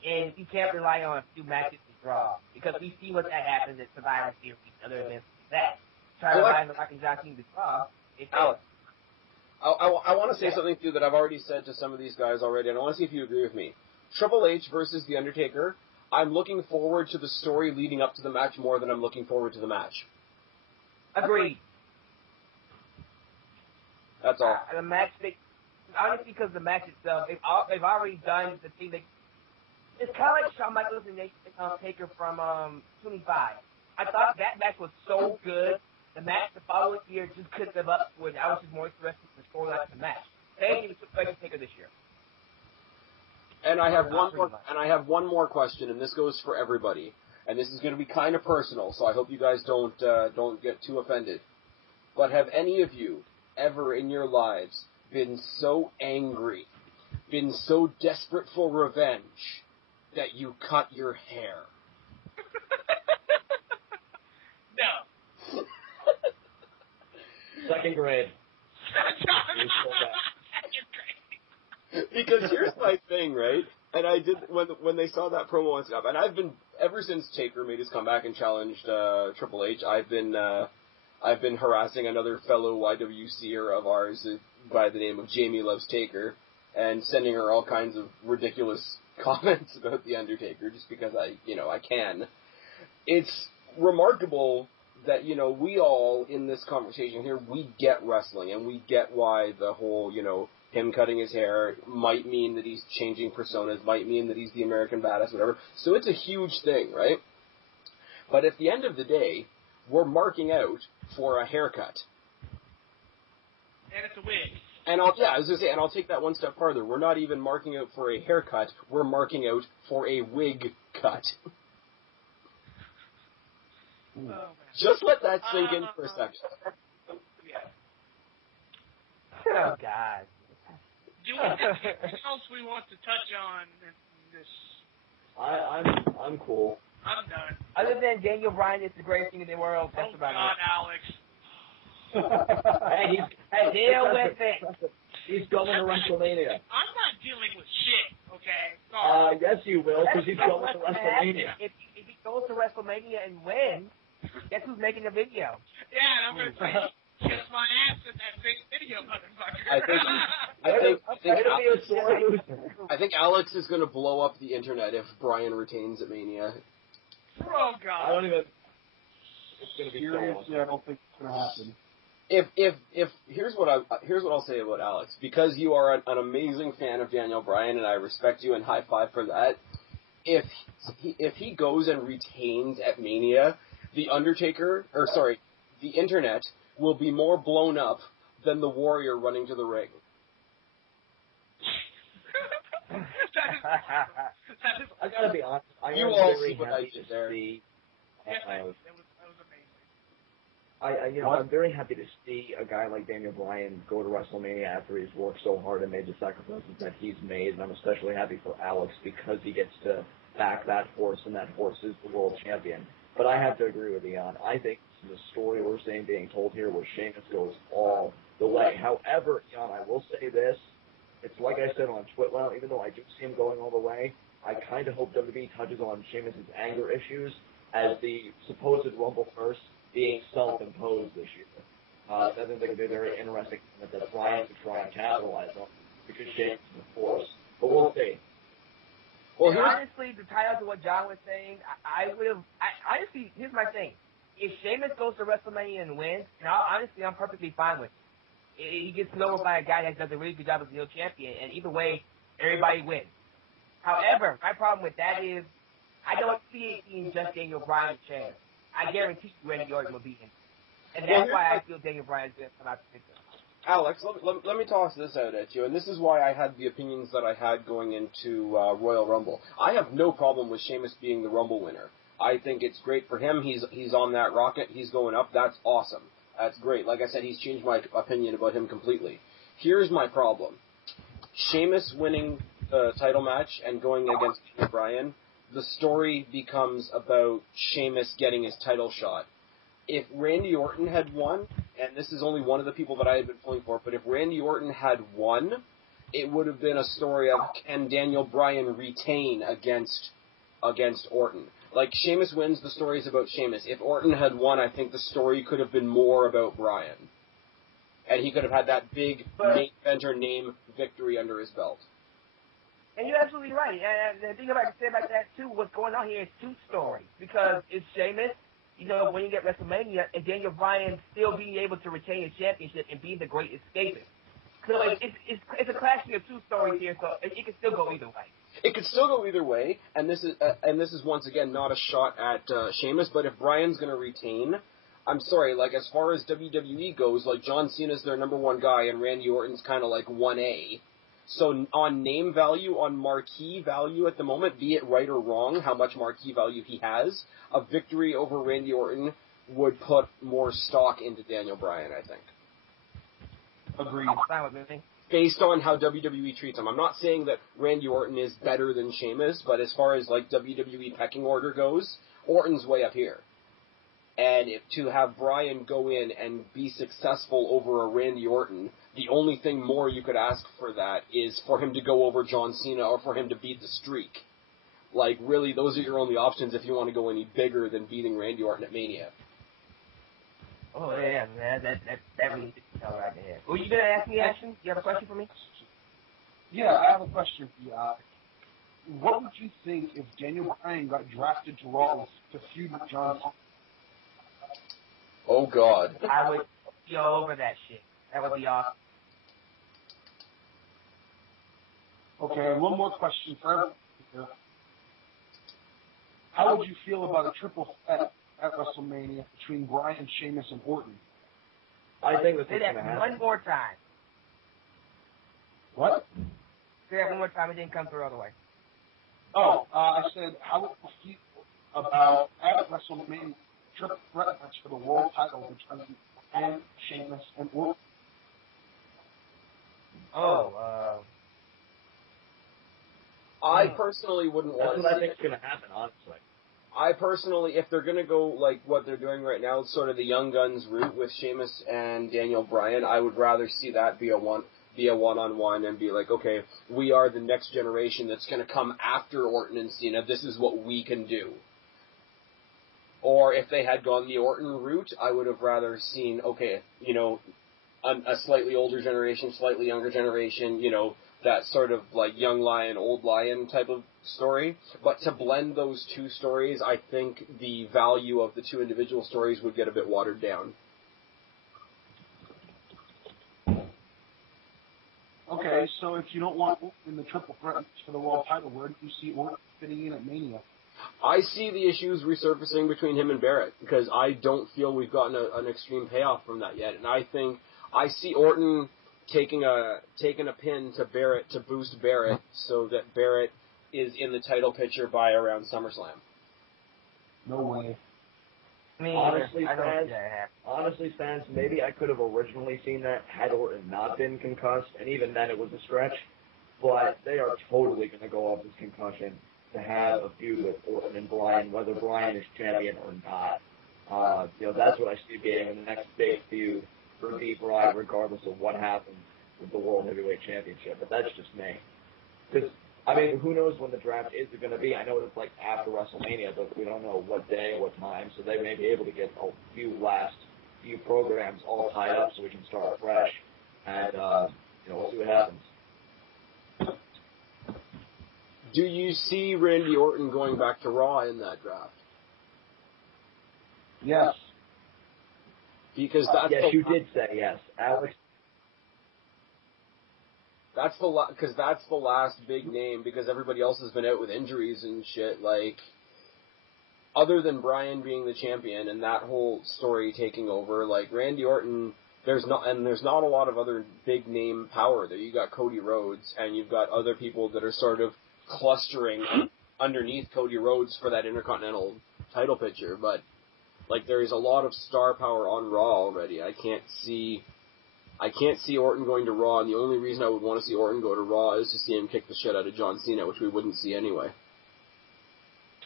And you can't rely on a few matches to draw. Because we see what that happens at Survivor Series and other events like that. Try to rely on the Rock and John King to draw. I want to say something, too, that I've already said to some of these guys already, and I want to see if you agree with me. Triple H versus The Undertaker, I'm looking forward to the story leading up to the match more than I'm looking forward to the match. Agreed. That's all. The match, honestly, because the match itself, they've already done the thing. It's kind of like Shawn Michaels and Taker from 25. I thought that match was so good. The match the following year just couldn't live up to it. I was just more interested in the storyline of the match. They even took place Taker this year. And I have one more question, and this goes for everybody. And this is going to be kind of personal, so I hope you guys don't get too offended. But have any of you ever in your lives been so angry, been so desperate for revenge, that you cut your hair? No. Second grade. Because here's my thing, right? And I did when they saw that promo and stuff, and I've been ever since Taker made his comeback and challenged Triple H. I've been harassing another fellow YWCer of ours by the name of Jamie Loves Taker, and sending her all kinds of ridiculous comments about The Undertaker just because I can. It's remarkable that, we all in this conversation here, we get wrestling and we get why the whole, him cutting his hair might mean that he's changing personas, might mean that he's the American badass, whatever. So it's a huge thing, right? But at the end of the day, we're marking out for a haircut. And it's a wig. And I'll take that one step farther. We're not even marking out for a haircut, we're marking out for a wig cut. Oh, just let that sink in for a second. Yeah. Oh, God. Do we have anything else we want to touch on in this? I'm cool. I'm done. Other than Daniel Bryan is the greatest thing in the world, that's about God, it. Alex. Hey, deal with it. He's going to WrestleMania. I'm not dealing with shit, okay? Sorry. Yes, you will, because he's going to WrestleMania. If he goes to WrestleMania and wins, guess who's making the video? Yeah, and I'm going to say, kiss my ass in that big video, motherfucker. I think Alex is going to blow up the internet if Bryan retains at Mania. Oh, God. I don't even... It's going to be Seriously, I don't think it's going to happen. If here's what I'll say about Alex, because you are an amazing fan of Daniel Bryan and I respect you and high five for that. If he goes and retains at Mania, the internet will be more blown up than the Warrior running to the ring. I gotta be honest. You all see what I did there. Yes, that was amazing. I'm very happy to see a guy like Daniel Bryan go to WrestleMania after he's worked so hard and made the sacrifices that he's made, and I'm especially happy for Alex because he gets to back that horse, and that horse is the world champion. But I have to agree with Eon. I think the story we're seeing being told here where Sheamus goes all the way. However, Eon, I will say this. It's like I said on TWitWoW, even though I do see him going all the way, I kind of hope WWE touches on Sheamus' anger issues as the supposed Rumble first being self-imposed this year. I think that could be very interesting that Bryan could try and capitalize on because Sheamus is a force. But we'll see. Well, honestly, to tie out to what John was saying, honestly, here's my thing. If Sheamus goes to WrestleMania and wins, honestly, I'm perfectly fine with it. He gets over by a guy that does a really good job as the champion, and either way, everybody wins. However, my problem with that is I don't see it being just Daniel Bryan and Sheamus. I guarantee you Randy Orton will be in. And that's why I feel Daniel Bryan's going to come out to pick him. Alex, let me toss this out at you, and this is why I had the opinions that I had going into Royal Rumble. I have no problem with Sheamus being the Rumble winner. I think it's great for him. He's on that rocket. He's going up. That's awesome. That's great. Like I said, he's changed my opinion about him completely. Here's my problem. Sheamus winning the title match and going against Daniel Bryan, the story becomes about Sheamus getting his title shot. If Randy Orton had won, and this is only one of the people that I had been pulling for, but if Randy Orton had won, it would have been a story of can Daniel Bryan retain against Orton. Like, Sheamus wins, the story is about Sheamus. If Orton had won, I think the story could have been more about Bryan. And he could have had that big main eventer name victory under his belt. And you're absolutely right. And the thing about to say about that, too, what's going on here is two stories. Because it's Sheamus, winning at WrestleMania, and Daniel Bryan still being able to retain his championship and being the great escapist. So it's a clashing of two stories here, so it can still go either way. It could still go either way, and this is once again not a shot at Sheamus, but if Bryan's going to retain, I'm sorry, like as far as WWE goes, like John Cena's their number one guy, and Randy Orton's kind of like 1A. So on name value, on marquee value at the moment, be it right or wrong, how much marquee value he has, a victory over Randy Orton would put more stock into Daniel Bryan, I think. Agreed. Based on how WWE treats him. I'm not saying that Randy Orton is better than Sheamus, but as far as like WWE pecking order goes, Orton's way up here. And to have Bryan go in and be successful over a Randy Orton, the only thing more you could ask for that is for him to go over John Cena or for him to beat the streak. Like, really, those are your only options if you want to go any bigger than beating Randy Orton at Mania. Oh, yeah, man. That really did tell right there. Were you going to ask me, Ashton? You have a question for me? Yeah, I have a question for you. What would you think if Daniel Bryan got drafted to Raw to feud with John Cena? Oh, God. I would be all over that shit. That would be awesome. Okay, one more question for everyone. How would you feel about a triple threat at WrestleMania between Bryan, Sheamus, and Orton? I think that's Say what's going to that happen. one more time. What? Say that one more time. It didn't come through all the way. Oh, I said, how would you feel about at WrestleMania triple threat match for the world title between Bryan, Sheamus, and Orton? I personally wouldn't want to see. That's what I think is going to happen, honestly. I personally, if they're going to go like what they're doing right now, sort of the Young Guns route with Sheamus and Daniel Bryan, I would rather see that be a one-on-one and be like, okay, we are the next generation that's going to come after Orton and Cena. This is what we can do. Or if they had gone the Orton route, I would have rather seen, okay, a slightly older generation, slightly younger generation, that sort of like young lion, old lion type of story. But to blend those two stories, I think the value of the two individual stories would get a bit watered down. Okay, so if you don't want Orton in the triple threat for the world title, where do you see Orton fitting in at Mania? I see the issues resurfacing between him and Barrett, because I don't feel we've gotten an extreme payoff from that yet. And I think I see Orton taking a pin to Barrett to boost Barrett so that Barrett is in the title picture by around SummerSlam. No way. Honestly, fans, maybe I could have originally seen that had Orton not been concussed, and even then it was a stretch. But they are totally going to go off this concussion to have a feud with Orton and Bryan, whether Bryan is champion or not. That's what I see being the next big feud for Bryan, regardless of what happens with the World Heavyweight Championship. But that's just me. Because, who knows when the draft is going to be? I know it's like after WrestleMania, but we don't know what day, what time. So they may be able to get a few programs all tied up so we can start fresh. And, we'll see what happens. Do you see Randy Orton going back to Raw in that draft? Yes. Because that's you did say yes, Alex. That's the last big name, because everybody else has been out with injuries and shit. Like, other than Bryan being the champion and that whole story taking over, like Randy Orton, there's not a lot of other big name power there. You got Cody Rhodes, and you've got other people that are sort of clustering underneath Cody Rhodes for that Intercontinental title picture, but like there is a lot of star power on Raw already. I can't see Orton going to Raw, and the only reason I would want to see Orton go to Raw is to see him kick the shit out of John Cena, which we wouldn't see anyway.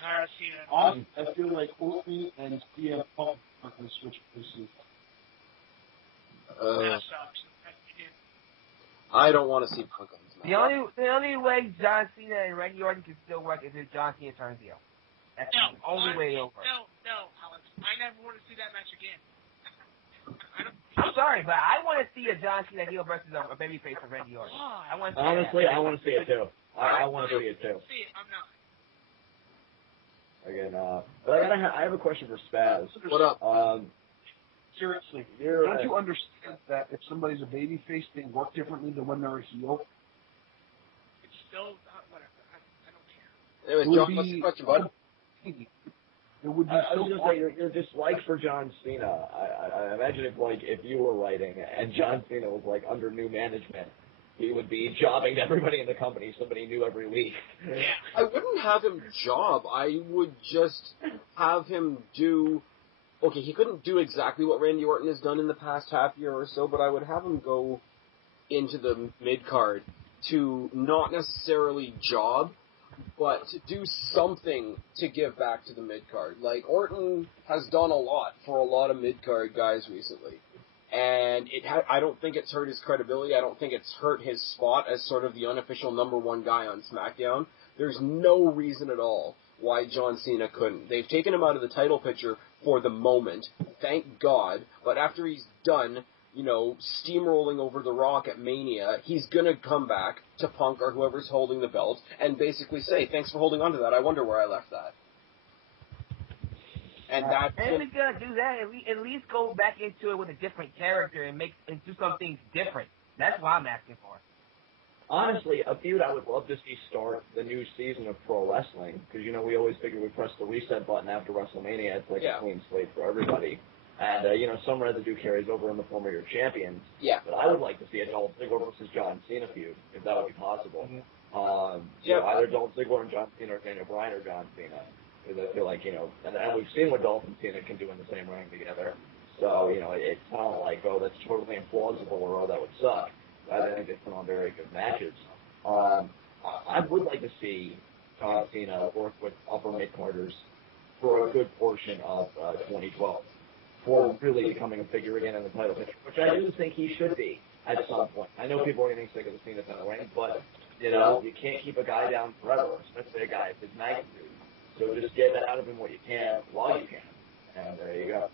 I feel like Orton and CM Punk are going to switch places. I don't want to see Punk on SmackDown. The only way John Cena and Randy Orton can still work is if John Cena turns heel. That's the only way over. No, Alex. I never want to see that match again. I'm sorry, but I want to see a John Cena heel versus a babyface of Randy Orton. I want to see Honestly, I want to see it too. I want to see it too. I'm not. Again, but I have a question for Spaz. What up? Seriously, don't you understand that if somebody's a babyface, they work differently than when they're a heel? It's still whatever. I don't care. Anyways, John, what's the question, bud? It would be I was going to say, your dislike for John Cena, I imagine if you were writing and John Cena was under new management, he would be jobbing to everybody in the company, somebody new every week. I wouldn't have him job. I would just have him do... Okay, he couldn't do exactly what Randy Orton has done in the past half year or so, but I would have him go into the mid-card to not necessarily job, but to do something to give back to the mid-card. Like, Orton has done a lot for a lot of mid-card guys recently. And I don't think it's hurt his credibility. I don't think it's hurt his spot as sort of the unofficial number one guy on SmackDown. There's no reason at all why John Cena couldn't. They've taken him out of the title picture for the moment, thank God, but after he's done, steamrolling over The Rock at Mania, he's gonna come back to Punk or whoever's holding the belt and basically say, thanks for holding on to that, I wonder where I left that. And if he's gonna do that, at least go back into it with a different character and do some things different. That's what I'm asking for. Honestly, a feud I would love to see start the new season of pro wrestling, because, we always figure we press the reset button after WrestleMania. It's a clean slate for everybody. And, some residue carries over in the form of your champions. Yeah. But I would like to see a Dolph Ziggler versus John Cena feud, if that would be possible. Either Dolph Ziggler and John Cena, or Daniel Bryan or John Cena. Because I feel like, and we've seen what Dolph and Cena can do in the same ring together. So, it's not like, that's totally implausible, or, that would suck. I think they put on very good matches. I would like to see John Cena work with upper mid-carders for a good portion of 2012 for really becoming a figure again in the title picture, which I do think he should be at some point. I know people are getting sick of the Cena in the ring, but, you can't keep a guy down forever, especially a guy of his magnitude. So just get out of him what you can while you can. And there you go.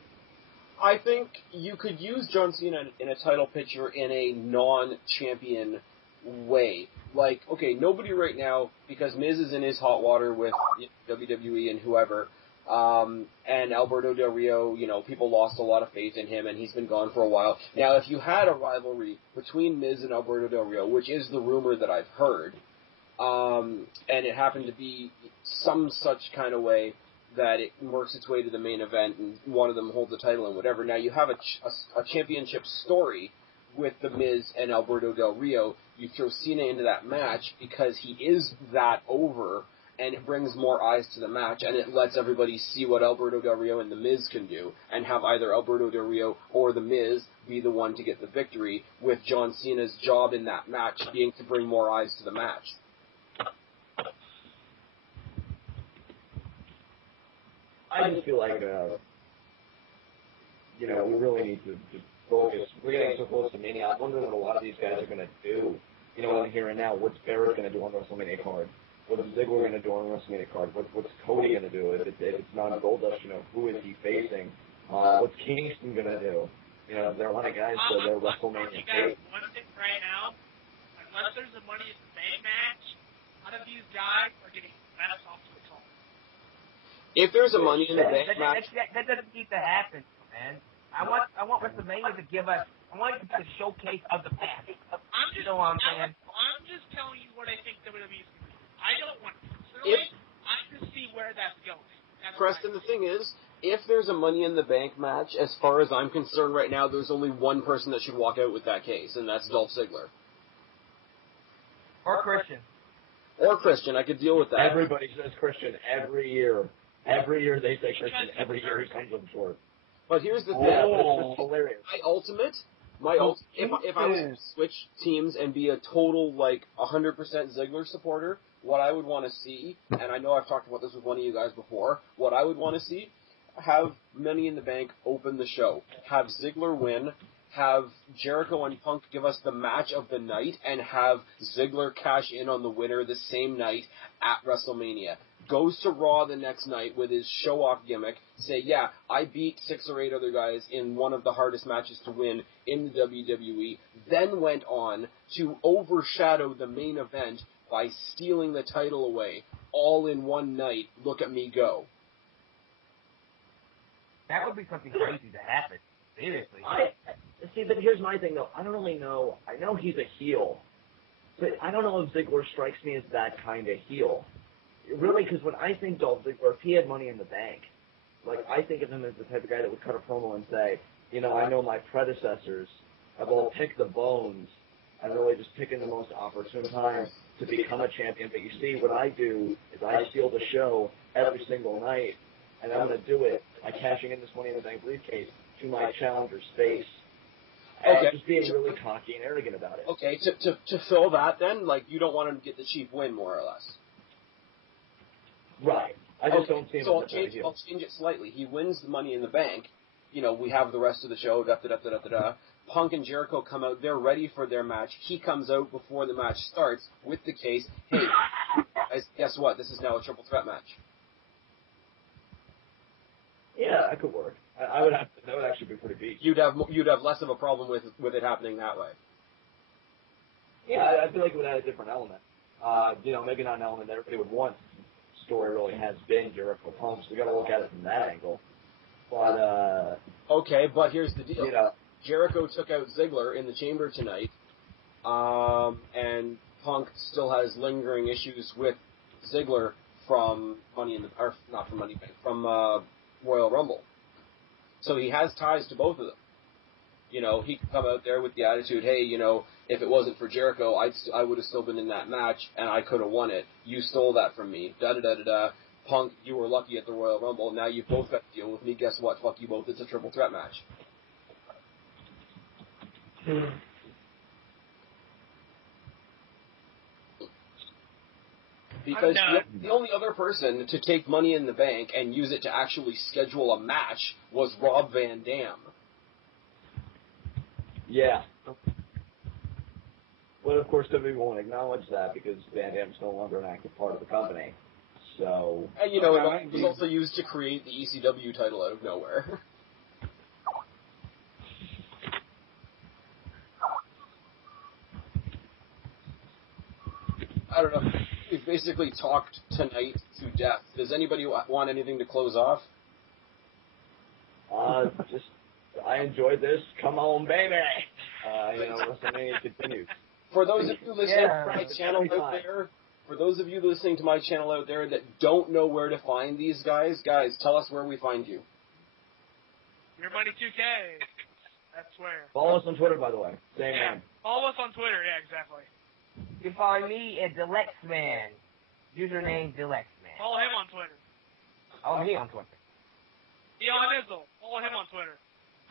I think you could use John Cena in a title picture in a non-champion way. Like, okay, nobody right now, because Miz is in his hot water with WWE and whoever, and Alberto Del Rio, people lost a lot of faith in him, and he's been gone for a while. Now, if you had a rivalry between Miz and Alberto Del Rio, which is the rumor that I've heard, and it happened to be some such kind of way that it works its way to the main event and one of them holds the title and whatever. Now you have a championship story with The Miz and Alberto Del Rio. You throw Cena into that match because he is that over and it brings more eyes to the match, and it lets everybody see what Alberto Del Rio and The Miz can do, and have either Alberto Del Rio or The Miz be the one to get the victory, with John Cena's job in that match being to bring more eyes to the match. I just feel like, we really need to focus. We're getting so close to Mania. I'm wondering what a lot of these guys are going to do. In here and now, what's Barrett going to do on the WrestleMania card? What's Ziggler going to do on the WrestleMania card? What's Cody going to do? If it's not Goldust, who is he facing? What's Kingston going to do? There are a lot of guys that are WrestleMania. One thing right now, unless there's a Money in the Bank match, none of these guys are getting best off to the call. If there's a Money in the Bank match, that doesn't need to happen, man. I want WrestleMania to give us. I want it to be a showcase of the past. I'm just telling you what I think WWE's going to do. I don't want to personally. I just see where that's going. Preston, the thing is, if there's a Money in the Bank match, as far as I'm concerned right now, there's only one person that should walk out with that case, and that's Dolph Ziggler. Or Christian. Or Christian, I could deal with that. Everybody says Christian every year. Every year they say Christian. Every year he comes up short. But here's the thing. It's hilarious. If I was to switch teams and be a total, 100% Ziggler supporter, what I would want to see, and I know I've talked about this with one of you guys before, what I would want to see, have Money in the Bank open the show. Have Ziggler win, have Jericho and Punk give us the match of the night, and have Ziggler cash in on the winner the same night at WrestleMania. Goes to Raw the next night with his show-off gimmick, say, yeah, I beat 6 or 8 other guys in one of the hardest matches to win in the WWE, then went on to overshadow the main event by stealing the title away, all in one night. Look at me go. That would be something crazy to happen. Seriously. See, but here's my thing, though. I don't really know. I know he's a heel, but I don't know if Ziggler strikes me as that kind of heel. Really, because when I think Dolph Ziggler, if he had Money in the Bank, I think of him as the type of guy that would cut a promo and say, I know my predecessors have all picked the bones and really just picking the most opportune time to become a champion. But you see, what I do is I steal the show every single night, and I'm going to do it by cashing in this Money in the Bank briefcase to my challenger's face. And just being really cocky and arrogant about it. Okay, to fill that then, you don't want him to get the cheap win, more or less. Right. I just don't see him so as a heel. I'll change it slightly. He wins the Money in the Bank. We have the rest of the show, da-da-da-da-da-da. Punk and Jericho come out. They're ready for their match. He comes out before the match starts with the case. Hey, guys, guess what? This is now a triple threat match. Yeah, that could work. That would actually be pretty beat. You'd have less of a problem with it happening that way. Yeah, I feel like it would add a different element. Maybe not an element that everybody would want. Story really has been Jericho Punk, so we got to look at it from that angle. But okay, but here's the deal. Jericho took out Ziggler in the chamber tonight, and Punk still has lingering issues with Ziggler from from Royal Rumble. So he has ties to both of them. He could come out there with the attitude, hey, if it wasn't for Jericho, I would have still been in that match, and I could have won it. You stole that from me. Da-da-da-da-da. Punk, you were lucky at the Royal Rumble. Now you've both got to deal with me. Guess what? Fuck you both. It's a triple threat match. Because the only other person to take Money in the Bank and use it to actually schedule a match was Rob Van Dam. Yeah. But of course, WWE won't acknowledge that because Van Dam's no longer an active part of the company. So. And it was also used to create the ECW title out of nowhere. I don't know. We've basically talked tonight to death. Does anybody want anything to close off? I enjoyed this. Come on, baby. WrestleMania continues. For those of you listening to my channel out there, that don't know where to find these guys, tell us where we find you. Your Money 2K. That's where. Follow us on Twitter, by the way. Same name. Follow us on Twitter. Yeah, exactly. You can find me at Dalyxman. username Dalyxman. Follow him on Twitter. Follow me on Twitter. Eonizzle. Follow him on Twitter.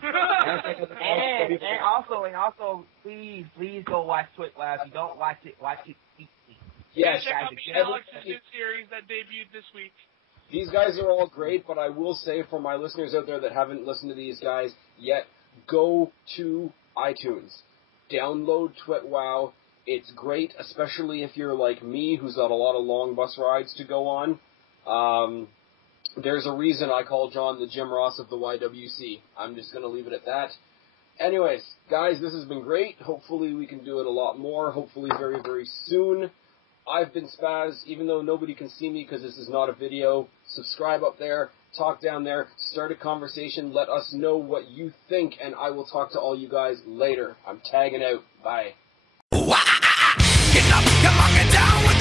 and also, please go watch TWitWoW. If you don't watch it, Yes. Check out me and Alex's new series that debuted this week. These guys are all great, but I will say for my listeners out there that haven't listened to these guys yet, go to iTunes. Download TWitWoW. It's great, especially if you're like me, who's got a lot of long bus rides to go on. There's a reason I call John the Jim Ross of the YWC. I'm just going to leave it at that. Anyways, guys, this has been great. Hopefully we can do it a lot more. Hopefully very, very soon. I've been Spaz, even though nobody can see me because this is not a video. Subscribe up there, talk down there, start a conversation, let us know what you think, and I will talk to all you guys later. I'm tagging out. Bye. Get up, come on, get down with